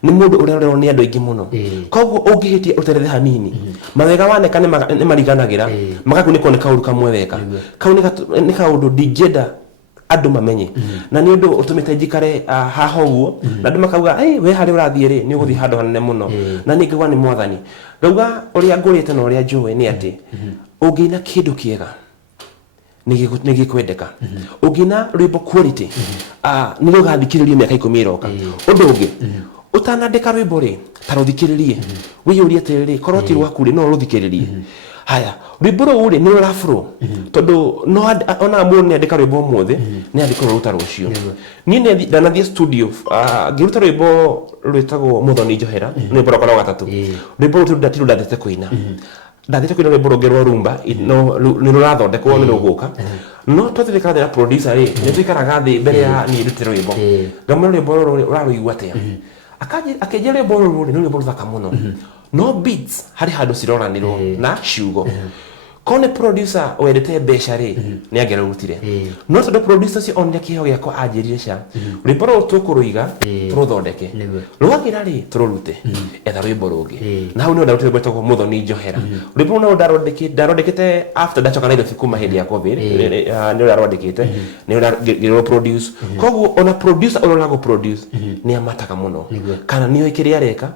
ni mundu urererwo ni andu aingi muno koguo ungihitie uterere hanini mawega waneka ni mariganagira magakuniko ni kauru kamwe weka kau ni kaundu ndingenda andu mamenye na ni undu utumite njikare haha uguo na andu makauga we hari urathie ri ni uguthi handu hanene muno na ni ngigwa ni mwathani ngauga uria ngurite na uria njui ni ati ungina kindu kiega nigikwendeka ungina rwimbo quality ni rugathikiririo miaka 10 iroka undu ungi utanandika rwimbo ri ta ruthikiririe wiyurie atiriri korwo ti rwaku ri no ruthikiririe haya rwimbo ru ri ni rurafuro tondu no ona mundu ni andika rwimbo mothe ni andika ruta rucio ni ne ndanathie studio ngiruta rwimbo rwitagwo Muthoni Njohera ni rwimbo rwa gatatu rwimbo ru ndathete kuina ndathete kuina rwimbo rwa rumba ni rurathondekwo ni ruguka no twathirika na producer ri ni twikaraga thi mbere ya ni rutiro rwimbo ngamwe rwimbo ruraruigwa atia akaje rwimbo ru ni rwimbo ruthaka muno no beats hari handu ciroranirwo na ciugo kone producer wendete mbeca ri ni agera rutire no tondu producer ci onire kiho giakwa anjirire cia rwimbo ru tukuruiga turuthondeke rwagira ri tururute etha rwimbo rungi na hau ni ndarutire rwimbo tagwo Muthoni Njohera rwimbo no ndarondekete after ndachoka Nairobi kuma hindi ya covid ni ndarondekete ni ngiro produce koguo ona producer uronago produce ni amataka muno kana ni ikiria reka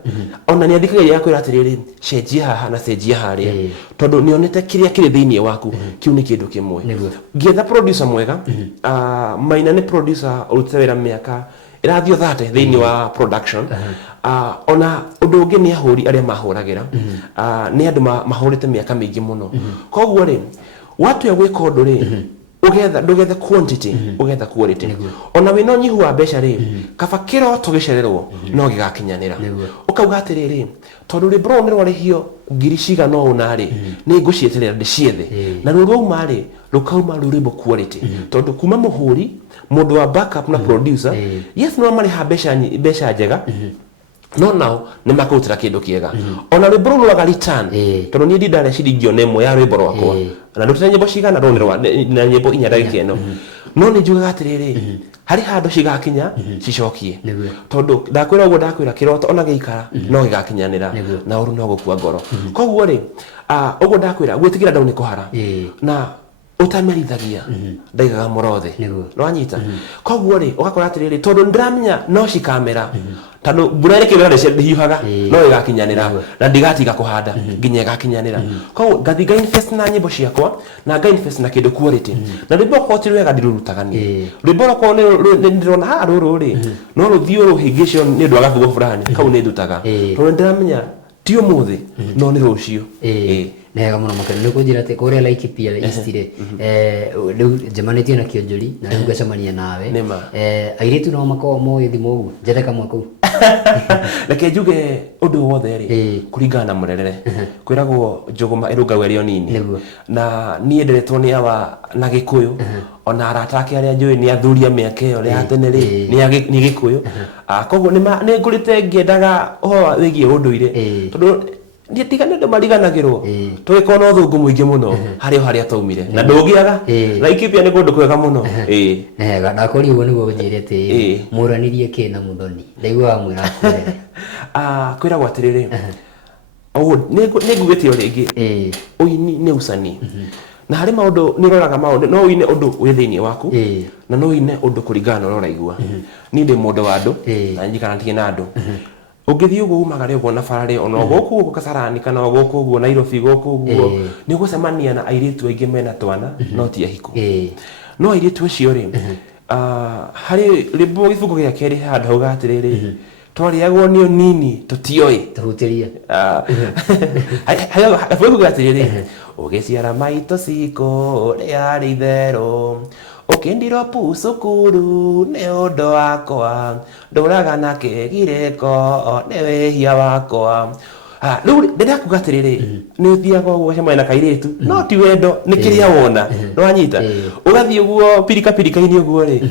ona ni athikagia yakwira atiriri cenjia haha na cenjia haria tondu ni onete kiria kiri thiini waku kiu ni kindu kimwe ngietha producer mwega Maina ni producer urutewera miaka irathio 30 thiini wa production ona undu ungi ni ahuri aria mahuragira ni andu mahurite miaka mingi muno koguo ri watu ya gwika undu ri ugetha ndugethe quantity ugetha quality ona wino nyihu wa mbeca ri kaba kiroto gicererwo no gigakinyanira ukauga atiriri tondu ri bro ni rwarihio ngiri ciga no unari ni ngucieterera ndiciethe na ruru mari rukauma rurimo quality tondu kuma muhuri mundu wa backup na producer yes no mari ha mbeca njega no nao ni makutira kindu kiega ona rwimbo ru rwaga return tondu ni ndindare ciringi nemwe ya rwimbo rwakwa na ndutire nyimbo cigana runirwa na nyimbo 4 ndagika ino no ni njugaga atiriri hari handu cigakinya cicokie tondu ndakwira uguo ndakwira kiroto ona giikara no gigakinyanira na uru no gukua ngoro koguo ri uguo ndakwira gwitigira ndau ni kuhara na utamerithagia ndaigaga morothe no anyita koguo ri ugakora atiriri tondu ndramenya no cikamera tondu mbura iri kibera hiuhaga no igakinyanira na ndigatiga kuhanda nginya igakinyanira koguo ngathi invest na nyimbo ciakwa na invest na kindu quality na rwimbo kwoti rwega ndirurutagania rwimbo ko ni ndirona ha ruru ri no ruthio ruhingicio ni ndwaga thugo fulani kau ni ndutaga tondu ndiramenya ti umuthi no ni rucio nega muno makari ni kunjira ati kuria Laikipia Eastire riu njemanitie na Kionjuri na riu ngacemania nawe airitu no makoo moyo thimo ugu njete kamwe kuu reke njuge undu wothe ri kuringana na murerere kwiragwo njuguma irungawe rio nini na nie nderetwo ni awa na Gikuyu ona arata ake aria njui ni athuria miaka iyo ria tene ri ni Gikuyu koguo ni ngurite ngiendaga ho wigie unduire tondu ni tigane ndo mariganagirwo twiko no thungu muingi muno haria taumire na ndungiaga Laikipia ni kundu kwega muno nega ndakori uguo niguo njirete muranirie kina Muthoni ndaigua mwira kurere kwira gwatiriri oguo ni ngugitio ringi uini ni usani na hari maundu ni roraga maundu no uine undu wi thiini waku na no uine undu kuringana no raigua ni ndi mundu wa andu na njikara ntige na andu ugithi uguo umagare uguo na farare ona goku uguo Kasarani kana goku uguo Nairobi goku uguo ni gucemania na airitu aingi mena twana no ti ahiku no airitu acio ri hari rwimbo gibuku gia keri handu hauga atiriri twariagwo ni nini tutioi tuhutiria hayo gibuku atiriri ugiciara maito ciko riari thero ukindiro pucukuru ni undu wakwa nduraga na kigireko ni wihia wakwa riu ndirenda kuga atiriri ni uthiaga uguo cemania na kairitu no ti wendo ni kiria wona no anyita ugathii uguo pirika-ini uguo ri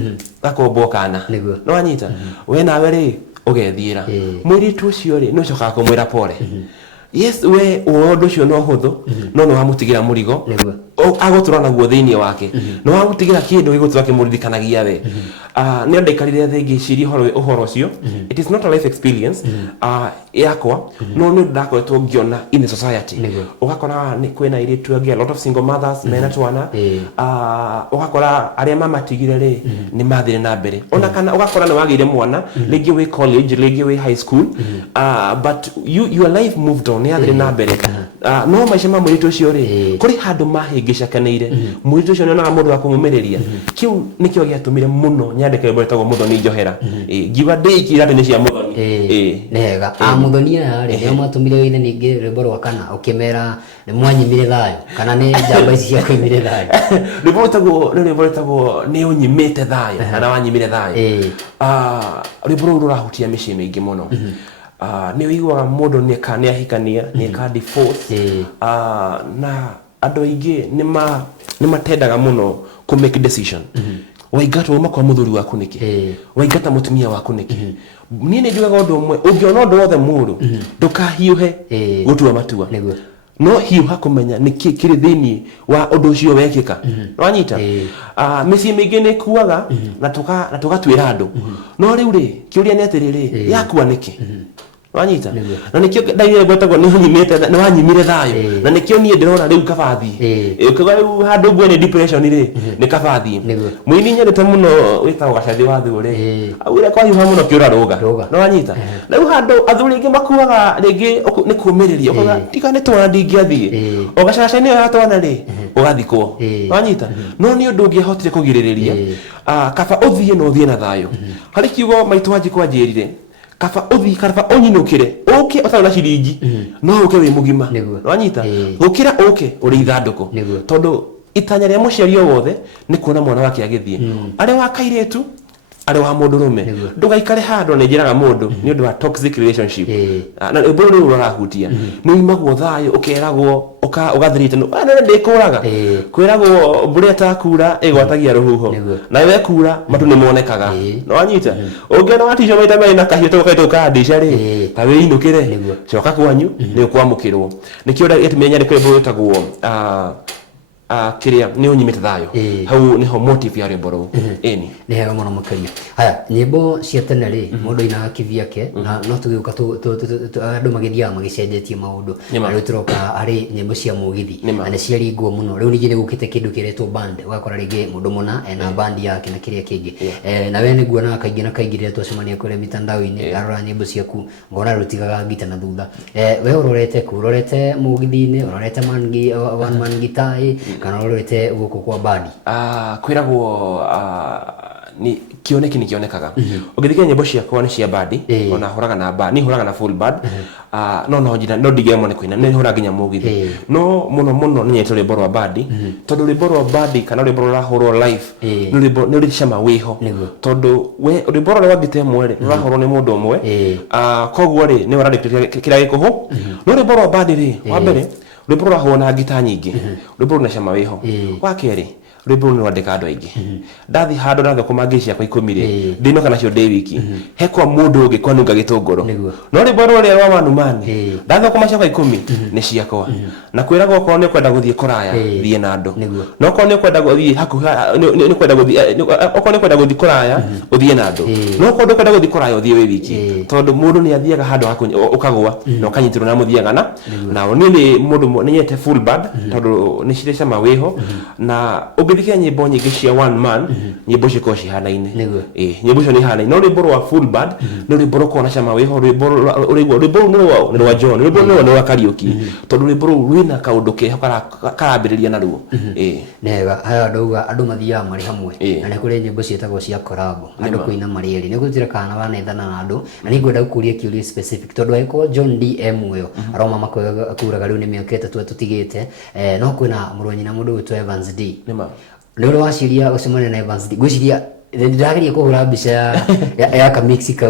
gakombo kana no anyita we nawe ri ugethiira mwiritu ucio ri no cokaga kumwira pole yes we undu ucio no huthu no no amutigira murigo agoturana guo thiini wake no agutigira kindu gigutura kimuririkanagia we ni ndaikarire thingi ciri uhoro ucio it is not a life experience yakwa no ni ndakoretwo ngiona in the society ugakora ni kwina iritu a lot of single mothers mena twana ugakora aria mamatigire ri ni mathire na mbere ona kana ugakora ni wagire mwana legi we college legi we high school but your life moved on yathire na mbere no maisha ma muritu ucio ri kuri handu mahingicakanire muritu ucio nionaga mundu wa kumumiriria kiu nikio giatumire muno nyandike mbetagwo Muthoni Njohera ngiuga ndiki irate ni cia Muthoni nega Muthoni aya ri nio matumire withe ningi rwimbo rwa kana ukimera ni mwanyimire thayo kana ni njamba ici cia kwimire thayo rwimbo rwetagwo ni unyimite thayo kana wanyimire thayo rwimbo ruru rurahutia micii mingi muno ni uiguaga mundu ni ahikania ni ka divorce na andu aingi ni matendaga muno ku make decision waigata uma kwa muthuri waku niki waigata mutumia waku niki ni njugaga undu umwe ungiona undu wothe muru ndukahiuhe gutua matua no hiuha kumenya niki kiri thiini wa undu ucio wekika wanyita micii mingi ni kuaga na tugatwira andu no riu ri kiuria ni atiriri yakua niki wanyita na nikio ndaire gwetagwo ni unyimite na wanyimire thayo na nikio nie ndirona riu kabathi ukiga riu handu ngwe ni depression ri ni kabathi muini nyendete muno witagwo Gacathi wa Thuri awire kwa hiuha muno kiura ruga no wanyita na riu handu athuri ingi makuaga ringi ni kumiriria ukiga tika ni twana ndingiathie o Gacaca ni hatwana ri ugathikwo wanyita no ni undu ngihotire kugiririria kaba uthie no uthie na thayo hari kiugo maitu wanji kwanjirire kaba onyinukire oke otana na ciringi no oke wi mugima wanyita gukira oke uri ithanduku tondu itanya ria muciari o wothe ni kuona mwana wake agithie ari wa kairetu ari wa mundu rume ndugaikare handu ne njiraga mundu ni undu wa toxic relationship na iburu ru rahutia ni imagwo thayo ukeragwo ugathirite no ndikuraga kwiragwo mbura takura igwatagia ruhuho na we kura matu ni monekaga no wanyita ungiona watisho maita mai na kahio to kadisha ri ta we inukire coka kwanyu ni kwamukirwo nikio ndamenya ni kwebo utagwo kiria ni unyimite thayo hau niho motive ya rwimbo ruu ni hega muno makaria haya nyimbo cia tene ri mundu ina kivia ke na no tugiuka andu magithia magicenjetie maundu na riu turoka hari nyimbo cia mugithi na ciaringwo muno riu ningi ni gukite kindu kiretwo band ugakora ringi mundu muna ena band yake na kiria kingi na we ni guona kaingi na kaingi riria twacemania kure mitandao-ini arora nyimbo ciaku ngona rutigaga ngita na thutha we urorete mugithi-ini urorete one man guitar kana urorete guku kwa bandi kwiragwo ni kioneki ni kionekaga ugithike nyimbo ciakwa ni cia bandi ona horaga na band ni horaga na full band no njira no ndigemo ni kwina ni horaga nginya mugithi no muno ni nyetore rwimbo rwa bandi tondu rwimbo rwa bandi kana rwimbo rwa horror life ni rwicama wiho tondu we rwimbo rwa gite mwere rwahorwo ni mundu umwe koguo ri ni warandikire kiria gikuhu no rwimbo rwa bandi ri wa mbere rwimbo rwahorwo na ngita nyingi rwimbo rwinacama wiho wa keri rwimbo ni rwandika andu aingi ndathi handu na thoko mangicia kwa 10 ri ndino kana cio wiki hekwa mundu ungi kwanunga gitunguro no rwimbo rwa rwa manumani ndathi kwa macia 10 ni ciakwa na kwiragwo ko ni kwenda guthie kuraya thie na andu no ko ni kwenda guthie haku ni kwenda guthie ko ni kwenda guthie kuraya uthie na andu no ko kwenda guthie kuraya uthie wiki tondu mundu ni athiaga handu haku ukagwa no kanyitirwo na muthiaga na ni mundu ni nyete full band tondu ni cireca mawiho na ugithike nyimbo nyingi cia one man nyimbo ciko cihanaine nyimbo cio ni hanaine no rwimbo rwa full band no rwimbo rukona cama wiho rwimbo ni rwa John rwimbo ni rwa Kariuki tondu rwimbo rwina kaundu ke karambiriria na ruo nega haya andu mathia mari hamwe na ni kuri nyimbo cietagwo cia korabo andu kuina mari eri ni gutira kana banethana na andu na ni ngwenda gukuria kiuria specific tondu aiko John DM uyo aroma makuraga riu ni miaka 3 tutigite no kwina murwanyi na mundu witwa Evans D Lolo waciria ucemane na Evans D gwiciria ndirageria kuhura mbica ya ka Mexico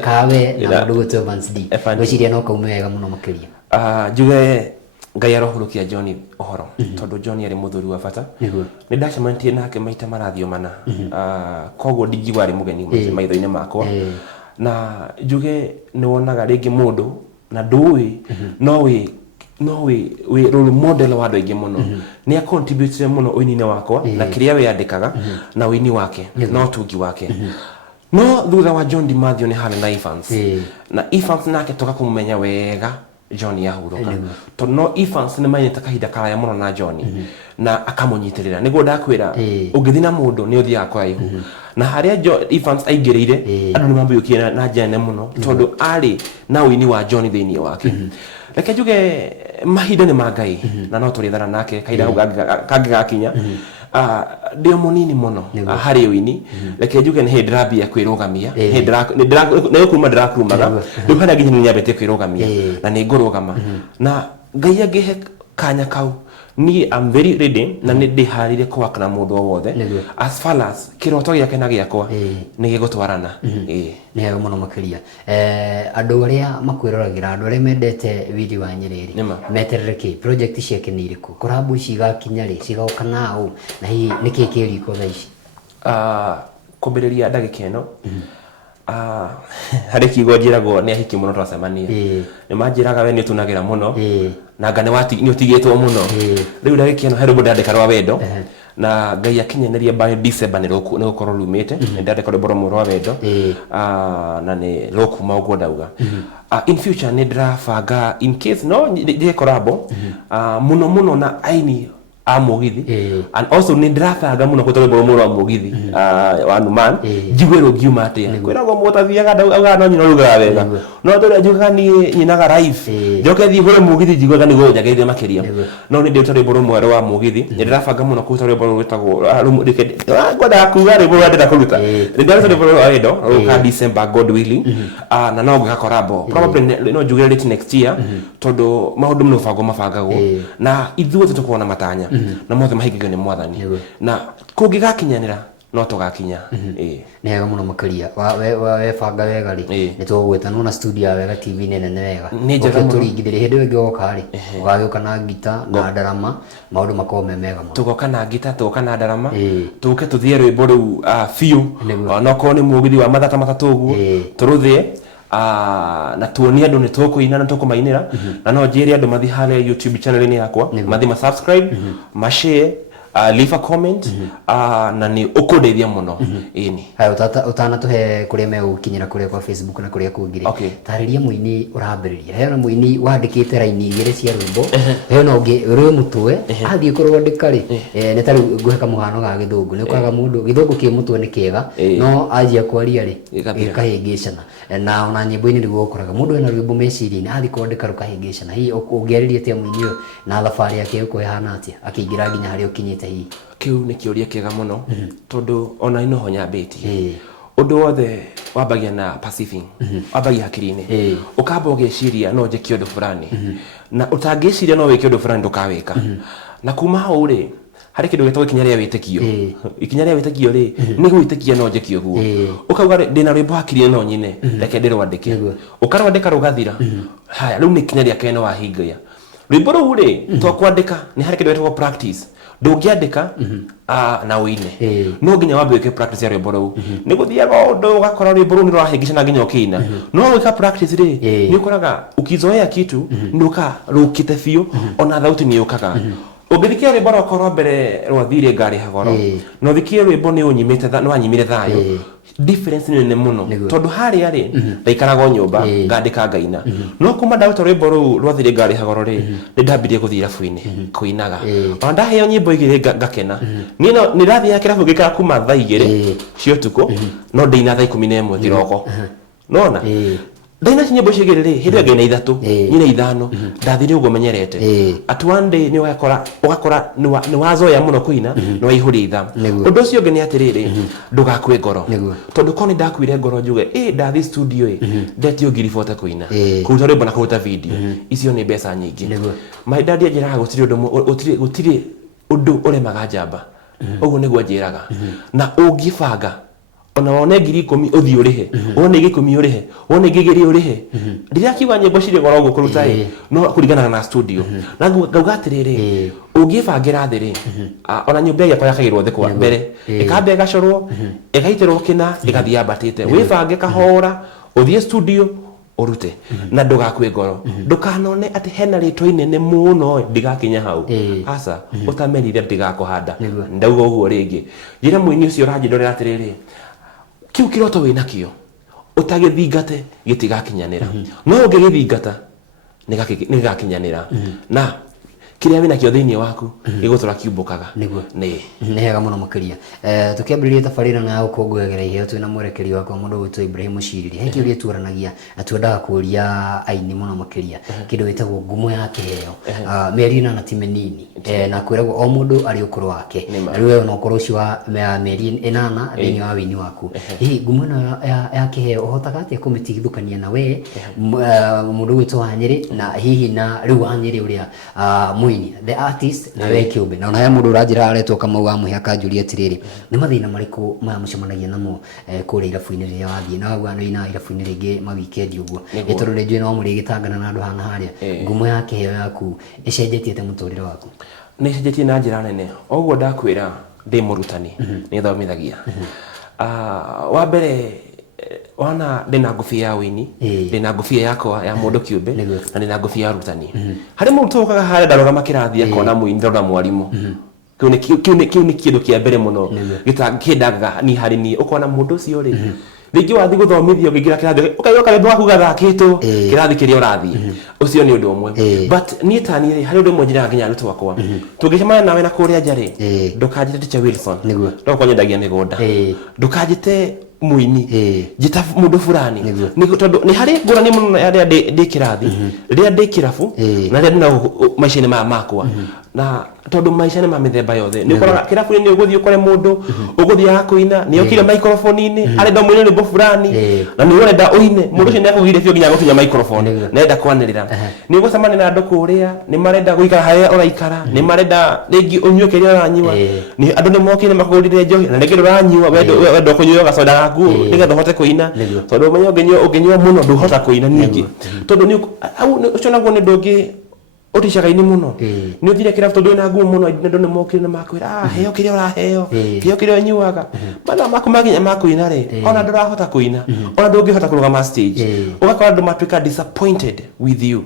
kawe na mundu witwa Evans D gwiciria no kaume wega muno makiria njuge ngai arohurukia John ohoro tondu John ari muthuri wa bata ni ndacemantie nake maita marathio mana koguo ndingigwa ari mugeni maitho-ini makwa na njuge ni wonaga ringi mundu na ndui no wi no we role model wa doige muno ni a contribute muno uini wakwa na kiria we andikaga na uini wake no tugi wake no thutha wa John Dimathio ni hale na Evans na Evans nake toka kumenya wega John yahuruka to no Evans ni manyita kahinda karaya muno na John na akamunyitirira niguo ndakwira ungithina mundu ni uthia kwa ihu na haria Evans aingirire andu ni mambiyukie na jane muno tondu ari na uini wa John thiini wake reke juge mahinda ni mangai na no turithana nake kahinda kangi gakinya ndio munini muno hari uini reke juge ni drabia kwirugamia ni kuma drakumaga ndio hana ginya nyabete kwirugamia na ni ngurugama na ngai angihe kanya kau ni I'm very ready na ni ndiharire kwaka na mundu wothe as far as kiroto giake na giakwa ni gigutwarana ni hego muno makiria andu aria makwirораgira andu aria mendete Willy wa Nyiriri meterere ki project ciake ni iriku korabu ici gakinya ri cigoka nao na hi niki kiriko tha ici kumbiriria ndagika ino hari kigo njiragwo ni ahiki muno twacemania ni manjiraga we ni tunagira muno na ngane ni utigitwo muno riu ndagika ino heru ndandika rwa wendo na ngai akinyeneria by December ni gukorwo rumite ni ndandika rwa boro rwa wendo na ni rokuma uguo ndauga in future ni ndirabanga in case no ndi korabo muno na aini amugithi and also ni ndirabanga muno gutore boro wa mugithi wa numan jigwero giuma atia kwiragwo mutathiaga ndauga no nyino ruga wega no tore njuga ni nyinaga live njoke thi boro mugithi jigwaga ni go nyageithia makiria no ni nditore boro mwero wa mugithi ni ndirabanga muno gutore boro witagwo ngoda kuga ri boro ndira kuruta ni nditore boro wa endo ka December God willing na no gakorabo probably no njuge late next year todo maundu mno mabangagwo na ithuothe tukuona matanya na mothe mahigigio ni mwathani na kungigakinyanira no tugakinya ni hego muno makiria we banga wega ri ni tugwetana na studio wega TV nene wega ni njega turingithire hindi wengi goka ri ugagioka na gita na ndarama maundu makome mega muno tugoka na gita tugoka na ndarama tuke tuthie rwimbo riu fiu no ko ni mugithi wa mathata matatu uguo turuthie na tuonie andu ni tukuina na tukumainira na no njiri andu mathi hale YouTube channel ni yakwa mathi ma subscribe ma share leave a comment na ni ukudeithia muno ini hayo utana tuhe kuria megukinyira kuria kwa Facebook na kuria kungire tariria muini urambiriria he na muini wandikite raini igire cia rwimbo he no ngi uri mutwe athie kurwandika ri ni tari nguheka muhano ga githungu ni ukaga mundu githungu ki mutwe ni kiega no ajia kwaria ri ikahingicana na ona nyimbo-ini niguo ukoraga mundu ena rwimbo meciria-ini athie kwandika rukahingicana hi ungiariria tia muini uyu na thabari yake ukuhana atia akiingira nginya haria ukinyite hi kiu ni kiuria kiega muno tondu ona ino honya beti undu wothe wabagia na Pacific wabagia hakiri-ini ukamba ugeciria no nje kiondo fulani na utangiciria no wike undu fulani ndukawika na kuma hau ri hari kindu gitagwo ikinya ria witikio ikinya ria witikio ri ni gwitikia no nje kio guo ukauga ndina rwimbo hakiri no nyine reke ndirwandike ukarwandika rugathira haya riu ni ikinya ria keno wahingia rwimbo ruu ri to kwandika ni hari kindu gitagwo practice ndungiandika na uine no nginya wambike practice ya rwimbo ruu ni guthiaga undu ugakora rwimbo ruu ni rwahingicana nginya ukina no wika practice ri ni ukoraga ukizoea kitu nuka rukite fiu ona thauti ni ukaga ugithikia rwimbo rwakorwo mbere rwathire ngari hagoro no thikie rwimbo ni unyimite no anyimire thayo difference ni muno tondu hari ari ndaikaraga nyumba ngandika ngaina no kuma ndauta rwimbo ruu rwathire ngari hagoro ri ni ndambirie guthira fuini kuinaga ona ndaheo nyimbo igire ngakena ni rathi ya kirabu gikara kuma thaa igire cio tuko no ndina thaa 11 thiroko nona ndaina nyimbo cigire ri hindi ngena ithatu nyine ithano ndathire ugo menyerete at one day ni ugakora ni wazoya muno kuina ni waihuri itha undu ucio ngene atiriri ndugakue ngoro tondu koni ndakuire ngoro njuge ndathi studio ndetio ngirifote kuina kuruta rwimbo na kuruta video icio ni mbeca nyingi my dad ajiraga gutiri undu uremaga njamba uguo niguo njiraga na ungibanga ona wone ngiri 10 uthi urihe wone ngiri 10 urihe wone ngiri urihe ndiria kiwa nyimbo ciri goro uguo kuruta no kuringana na studio na ngauga atiriri ungibangira thiri ona nyumba ya kwa yakagirwo thikwa mbere ikambe gacorwo igaitirwo kina igathia batite wibange kahora uthie studio urute na ndugakue ngoro ndukanone ati hena ritwa inene muno ndigakinya hau asa utamerire ndigakuhanda ndauga uguo ringi njira muini ucio uranjindorera atiriri kiu kiroto wina kio utagithingate gitigakinyanira no ungigithingata nigakinyanira na kiria wina kio thiini waku gigutura kiumbukaga ni hega muno makiria tukiambiriria tabarira na gukunguyagera iheo twina mwerekeri wakwa mundu witwa Ibrahim Mushiriri he kiuria turanagia na twendaga kuria aini muno makiria kindu witagwo ngumo ya kiheo mieri na timenini na kwiragwo o mundu ari ukuru wake na riwe no ukuru ucio wa mieri inana thiini wa wini waku hi ngumo ya kiheo uhotaga atia kumitigithukania na we mundu witwa Wanyeri na hihi na riu Wanyeri uria Muini the artist na we kiumbe na ona ya mundu uranjira aretwo Kamau wa Muhia Julia tiriri ni mathina mariku maya mucemanagia namo kuri irabu-ini ria wathie na wagwa no ina irabu-ini ringi ma weekend uguo itondo ni njui no muri gitangana na andu hana haria ngumo ya kiheo yaku icenjetie te muturire waku ni icenjetie na njira nene oguo ndakwira ndi murutani ni thomithagia wa mbere wana ndina ngufia ya wini ndina ngufia yakwa ya mundu kiumbe na ndina ngufia ya rutani hari mundu ukaga hare ndarogama kirathi akona muindora mwarimu kiu ni kindu kia mbere muno gitangiendaga ni hari ni ukona mundu ucio ri ringi wathi guthomithio ngingira kirathi ukayoka lembo waku gathakitwo kirathi kiria urathi ucio ni undu umwe but ni tani ri hari undu umwe njira nginya rutu wakwa tungicemana nawe na kuria njari ndukajite Teacher Wilson ndokonyendagia migunda ndukajite muini jita mundu fulani ni tondu ni hari ngurani muno ya ndi kirathi ria ndi kirabu na ria ndina maisha ni makwa na tondu maisha ni mamithemba yothe ni ukora kirabu ni uguthii ukore mundu uguthii akuina ni ukire microphone-ini arenda muini ni fulani na ni urenda uine mundu ucio ni akugire fio ginya gukinya microphone na enda kwanirira ni ugucemania na andu kuria ni marenda guikara haya uraikara ni marenda ringi unyuke ria uranyua ni andu ni mokire makugurire njohi na ringi uranyua wendo kunyua gacoda gaku nigetha hote kuina tondu menyo unginyua muno nduhota kuina ningi tondu ni ucio naguo ni ndungi utishaga ini muno ni uthire kirabu tondu na nguo muno ndu ni mokire na makwira heo kiria uraheo kio kiria nyuaga mana makumaginya makuina ri ona ndurahota kuina ona ndungihota kurugama stage ugakora ndu matuika disappointed with you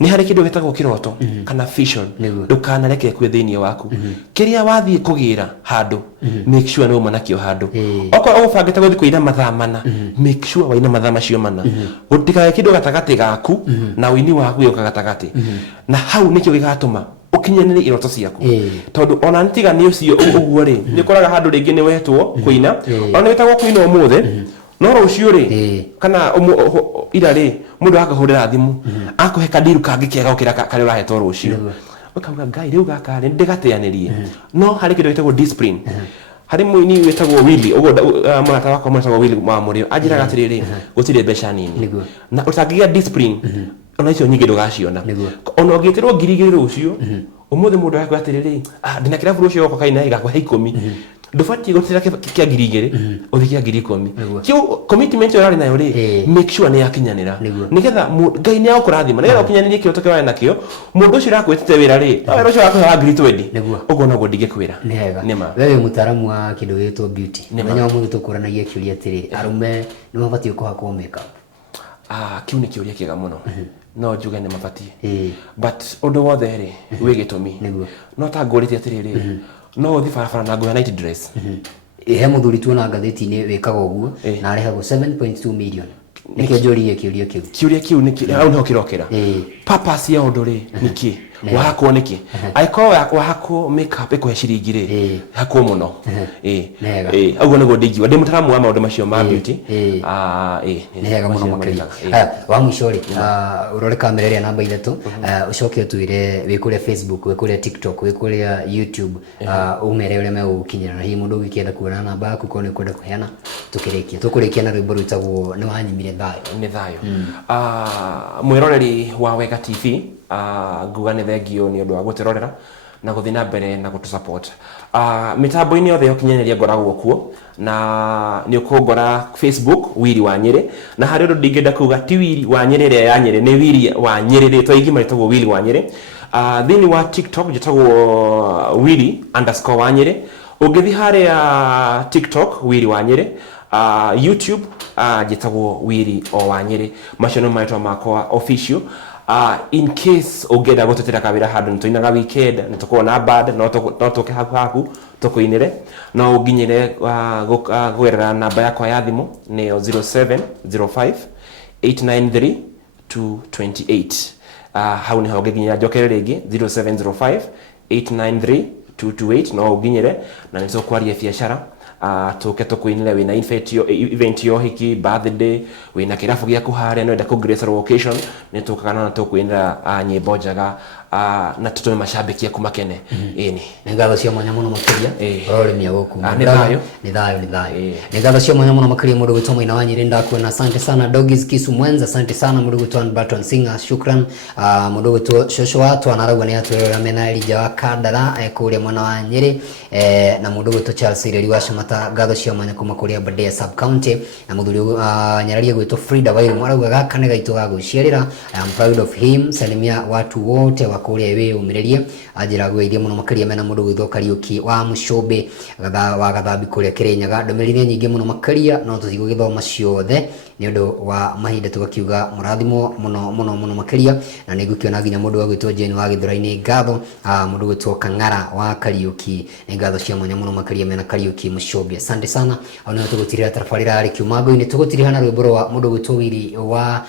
ni hari kindu gitagwo kiroto kana vision ndukanareke kwe thiini waku kiria wathie kugira handu make sure no manakio handu oko ugubangite guthie kuina mathaa mana make sure waina mathaa macio mana gutikae kindu gatagati gaku na wini waku yoka gatagati na hau nikio gigatuma ukinyanire iroto ciaku tondu ona ntiga ni ucio uguo ri ni koraga handu ringi ni wetwo kuina ona wetagwo kuina umuthe no rucio ri kana ira ri mundu akahurira thimu akuhe kadiru kangi kiega ukira kari urahetwo rucio ukauga ngai riu gaka ri ndigateanirie no hari kindu gitagwo discipline hari muini wetagwo Willy ugo mwana wakwa mwetagwo Willy wa murio ajira gatiriri gutire mbeca nini na utagigia discipline ona icio nyingi ndugaciona ona ugitirwo ngirigiri rucio umuthe mundu akwa atiriri ndina kirabu rucio yoko kaina igakwa 10 ndufati gutira kia ngirigiri uthikia 10 kio commitment yorari nayo ri make sure ni yakinyanira nigetha ngai ni akurathima nigetha ukinyanirie kio toke wana nakio mundu ucio rakwetete wira ri wira ucio wakwa 20 ugo naguo ndingikwira nima wewe mutaramu wa kindu gitwo beauty menya mundu tukuranagia kiuria atiri arume ni mabati kuhakwo makeup kiu ni kiuria kiega muno no njuge ni mabati but undu wothe ri wi gitumi no ta ngurite atiriri no uthi barabara na nguya night dress he muthuri tuona ngatheti-ini wikaga uguo na arehagwo 7.2 million nikio njuririe kiuria kiu niki au no kirokera purpose ya undu ri niki wahako niki aiko wahako makeup iko ciringi ri hako muno aguo niguo ndingiwa ndi mutaramu wa maundu macio ma beauty ni hega muno makiria wa mwishori urore kamera ria namba 3 ucoke utwire wikuria Facebook wikuria TikTok wikuria YouTube umere uria megukinyira na hi mundu ugikienda kuona namba yaku ko ni kwenda kuheana tukurikia na rwimbo rwitagwo ni wanyimire thayo ni thayo mwiroreri wa Wega TV nguga ni thengio ni undu wa gutirorera na guthi na mbere na gutu support mitambo-ini yothe yokinyaniria ngoragwo kuo na ni ukungora Facebook Willy Wanyeri na hari undu ndingenda kuga ti Willy Wanyeri ria ya Nyeri ni Willy Wanyeri ritwa igima ritagwo Willy Wanyeri thini wa TikTok jitagwo Willy_Wanyeri ungithi hari ya TikTok Willy Wanyeri YouTube jitagwo Wiri o Wanyiri macio maitwa makwa official. In case ugenda gututira kawira handu ntuinaga weekend nituko na band no tuke haku tukuinire no uginyire gwera namba yakwa ya thimu ni 0705 893 228. Hau ni hogeginya jokere rigi 0705 893 228 no uginyire na nitokwaria biashara tuke tukuinire wina event yo hiki birthday wina kirafu gya kuhare no nda ku grace occasion nitukana na tukuinira nyimbo njaga na tutume mashabiki kumakene ini ngatho cia mwanya muno makiria roremia goku ni thayo ngatho cia mwanya muno makiria mundu gwitwa Maina wa Nyiri ndakwena. Asante sana Doggies Kisu Mwenza, asante sana mundu gwitwa Barton Singer, shukran. Mundu gwitwa Shosho watu anaragwa ni atwirira mena Elija wa Kandara kuria mwana wa Nyiri na mundu gwitwa Charles Ireri wa Shamata. Ngatho cia mwanya kuma kuria Badea sub county na muthuri Nyararia gwitwa Frida Wairu marauga gaka ni gaito ga guciarira. I am proud of him. Salimia watu wote wa kuria ewe umireria ajira gweithia muno makiria mena mundu gwitwa Kariuki wa Mushobe wa Gathambi kuria Kirinyaga. Ndomerire nyingi muno makiria no tusigo githoma ciothe ni undu wa mahinda tugakiuga murathimo muno makiria na nigukiona ginya mundu wa gwitwa Jane wa Githuraini ngatho mundu gwitwa Kang'ara wa Kariuki ni ngatho cia mwanya muno makiria mena Kariuki Mushobe. Asante sana ona tugutirira tabarira ari kiumago ini tugutiriha na rwimbo wa mundu gwitwa Wiri wa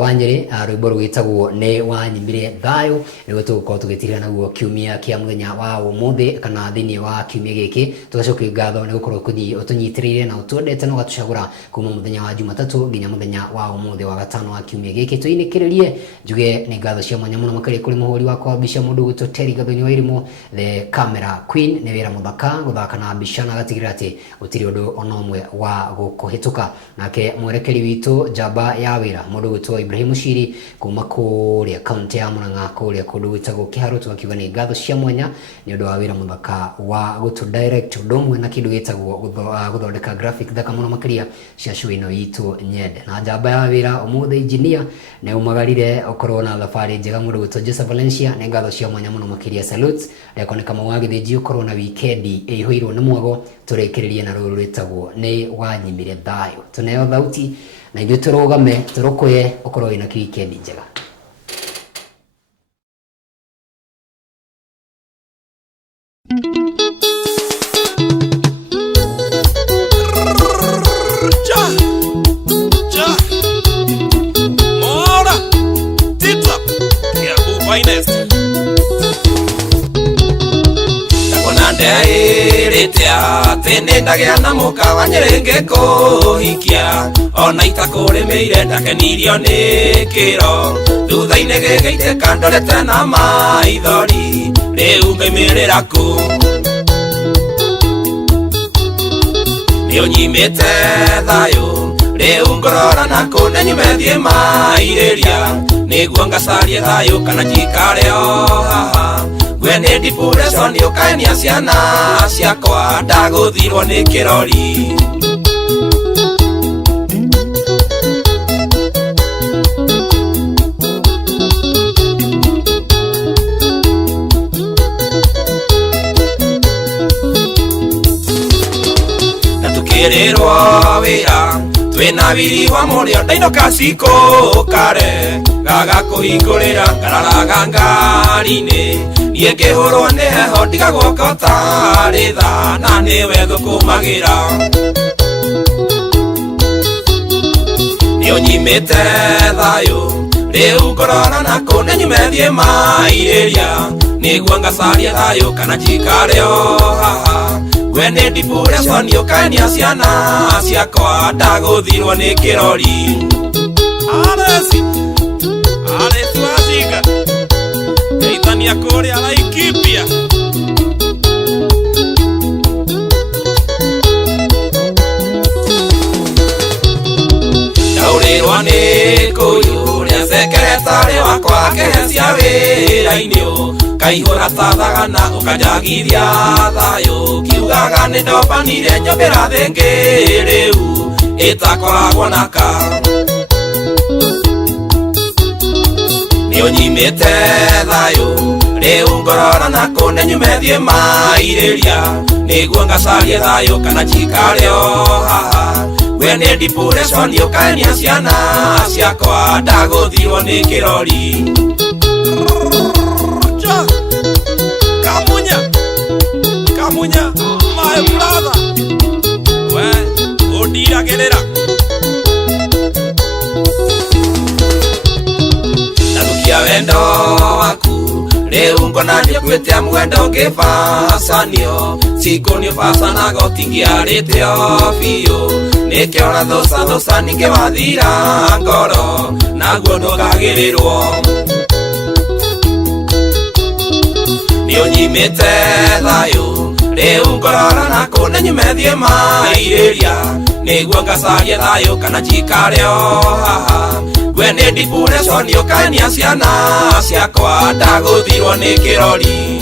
Wanyiri rwimbo rwitagwo ni Wanyimire Thayo ni tugukorwo tugitirira naguo kiumia kia muthenya wa umuthi kana thini wa kiumia giki tugacokia ngatho ni gukorwo utunyitirire na utwendete no gatucagura kuma muthenya wa Jumatatu nginya muthenya wa umuthi wa gatano wa kiumia giki tuinikiririe njuge ni ngatho cia mwanya muno makiria kuri muhuri wakwa Bisha mundu gwitwa Terry Gathonyi wa Irimo the camera queen ni wira muthaka guthaka na Bisha na gatigira ati utiri undu onomwe wa gukuhituka nake mwerekeri witu jaba ya wira mundu gwitwa Ibrahim Shiri kuma kuria county ya Murang'a kuria kundu gwitagwo Kiharo tugakiuga ni ngatho cia mwanya ni undu wa wira muthaka wa gutu direct ndomwe na kindu gitagwo guthondeka graphic thaka muno makiria cia show ino yitu Nyende na jaba ya wira umuthi engineer ne umagarire okorwo na thabari njega mundu gwitwa Joseph Valencia ni ngatho cia mwanya muno makiria salutes rekone kama wagithiji okorwo na weekend ihoirwo ni mwago turekiririe na ruru rwitagwo ni Wanyimire Thayo tuneo thauti na ithuĩ turugame turukuye okorwo ina weekend njega. Tene ndagia na muka wa Nyeri ngikuhikia ona itakuremeire ndakenirio ni kiro thutha-ini gigaitĩka ndorete na maithori riu ngaimirĩra ku ni unyimite thayo riu ngorora naku nenyumethie mairĩria niguo ngacarie thayo kana njikare o haha we ni depression ukaenia ciana ciakwa ndaguthirwo ni kirori na tukirirwo wira twina Wiri wa Murio ndainoka ciko kare gaga kuhingurira ngararaga ngari-ini niĩ ngĩhũrwo nĩ heho ndigagwoka tarĩ tha na nĩwe ngũkũmagira nĩ ũnyimĩte thayũ rĩu ngorora naku nenyumethie mairĩria nĩguo ngacaria thayũ kana njikare o haha we nĩ depression ũkaenia ciana ciakwa ndagũthirwo nĩ kĩrori aresi wacinga Deithania kuria Laikipia Ndaurirwa ni kuyuria sekretari wakwa kehecia wira-ini kaihura tathagana ukanjagithia thayo kiugaga ni ndombanire nyumĩra thĩngĩ rĩu ĩtakoragwo naka ni unyimĩte thayũ rĩu ngorora naku nenyumethie mairĩria nĩguo ngacarie thayũ kana njikare o haha we nĩ depression ũkaenia ciana ciakwa ndagũthirwo nĩ kĩrori. Kamunya my brother we ũndiragĩrĩra narukia wendo waku rĩu ngona nĩũkuĩte mwendo ũngĩbacanio cikũ nĩũbacanaga ũtingĩarĩte o biũ nĩkĩo na thũca ningĩ wathira ngoro naguo ndũkagĩrĩrwo nĩũnyimĩte thayũ rĩu ngorora na kũnĩ nyumethie mairĩria nĩguo ngacarie thayũ kana njikare o haha we nĩ depression ũkaenia ciana ciakwa ndagũthirwo nĩ kĩrori.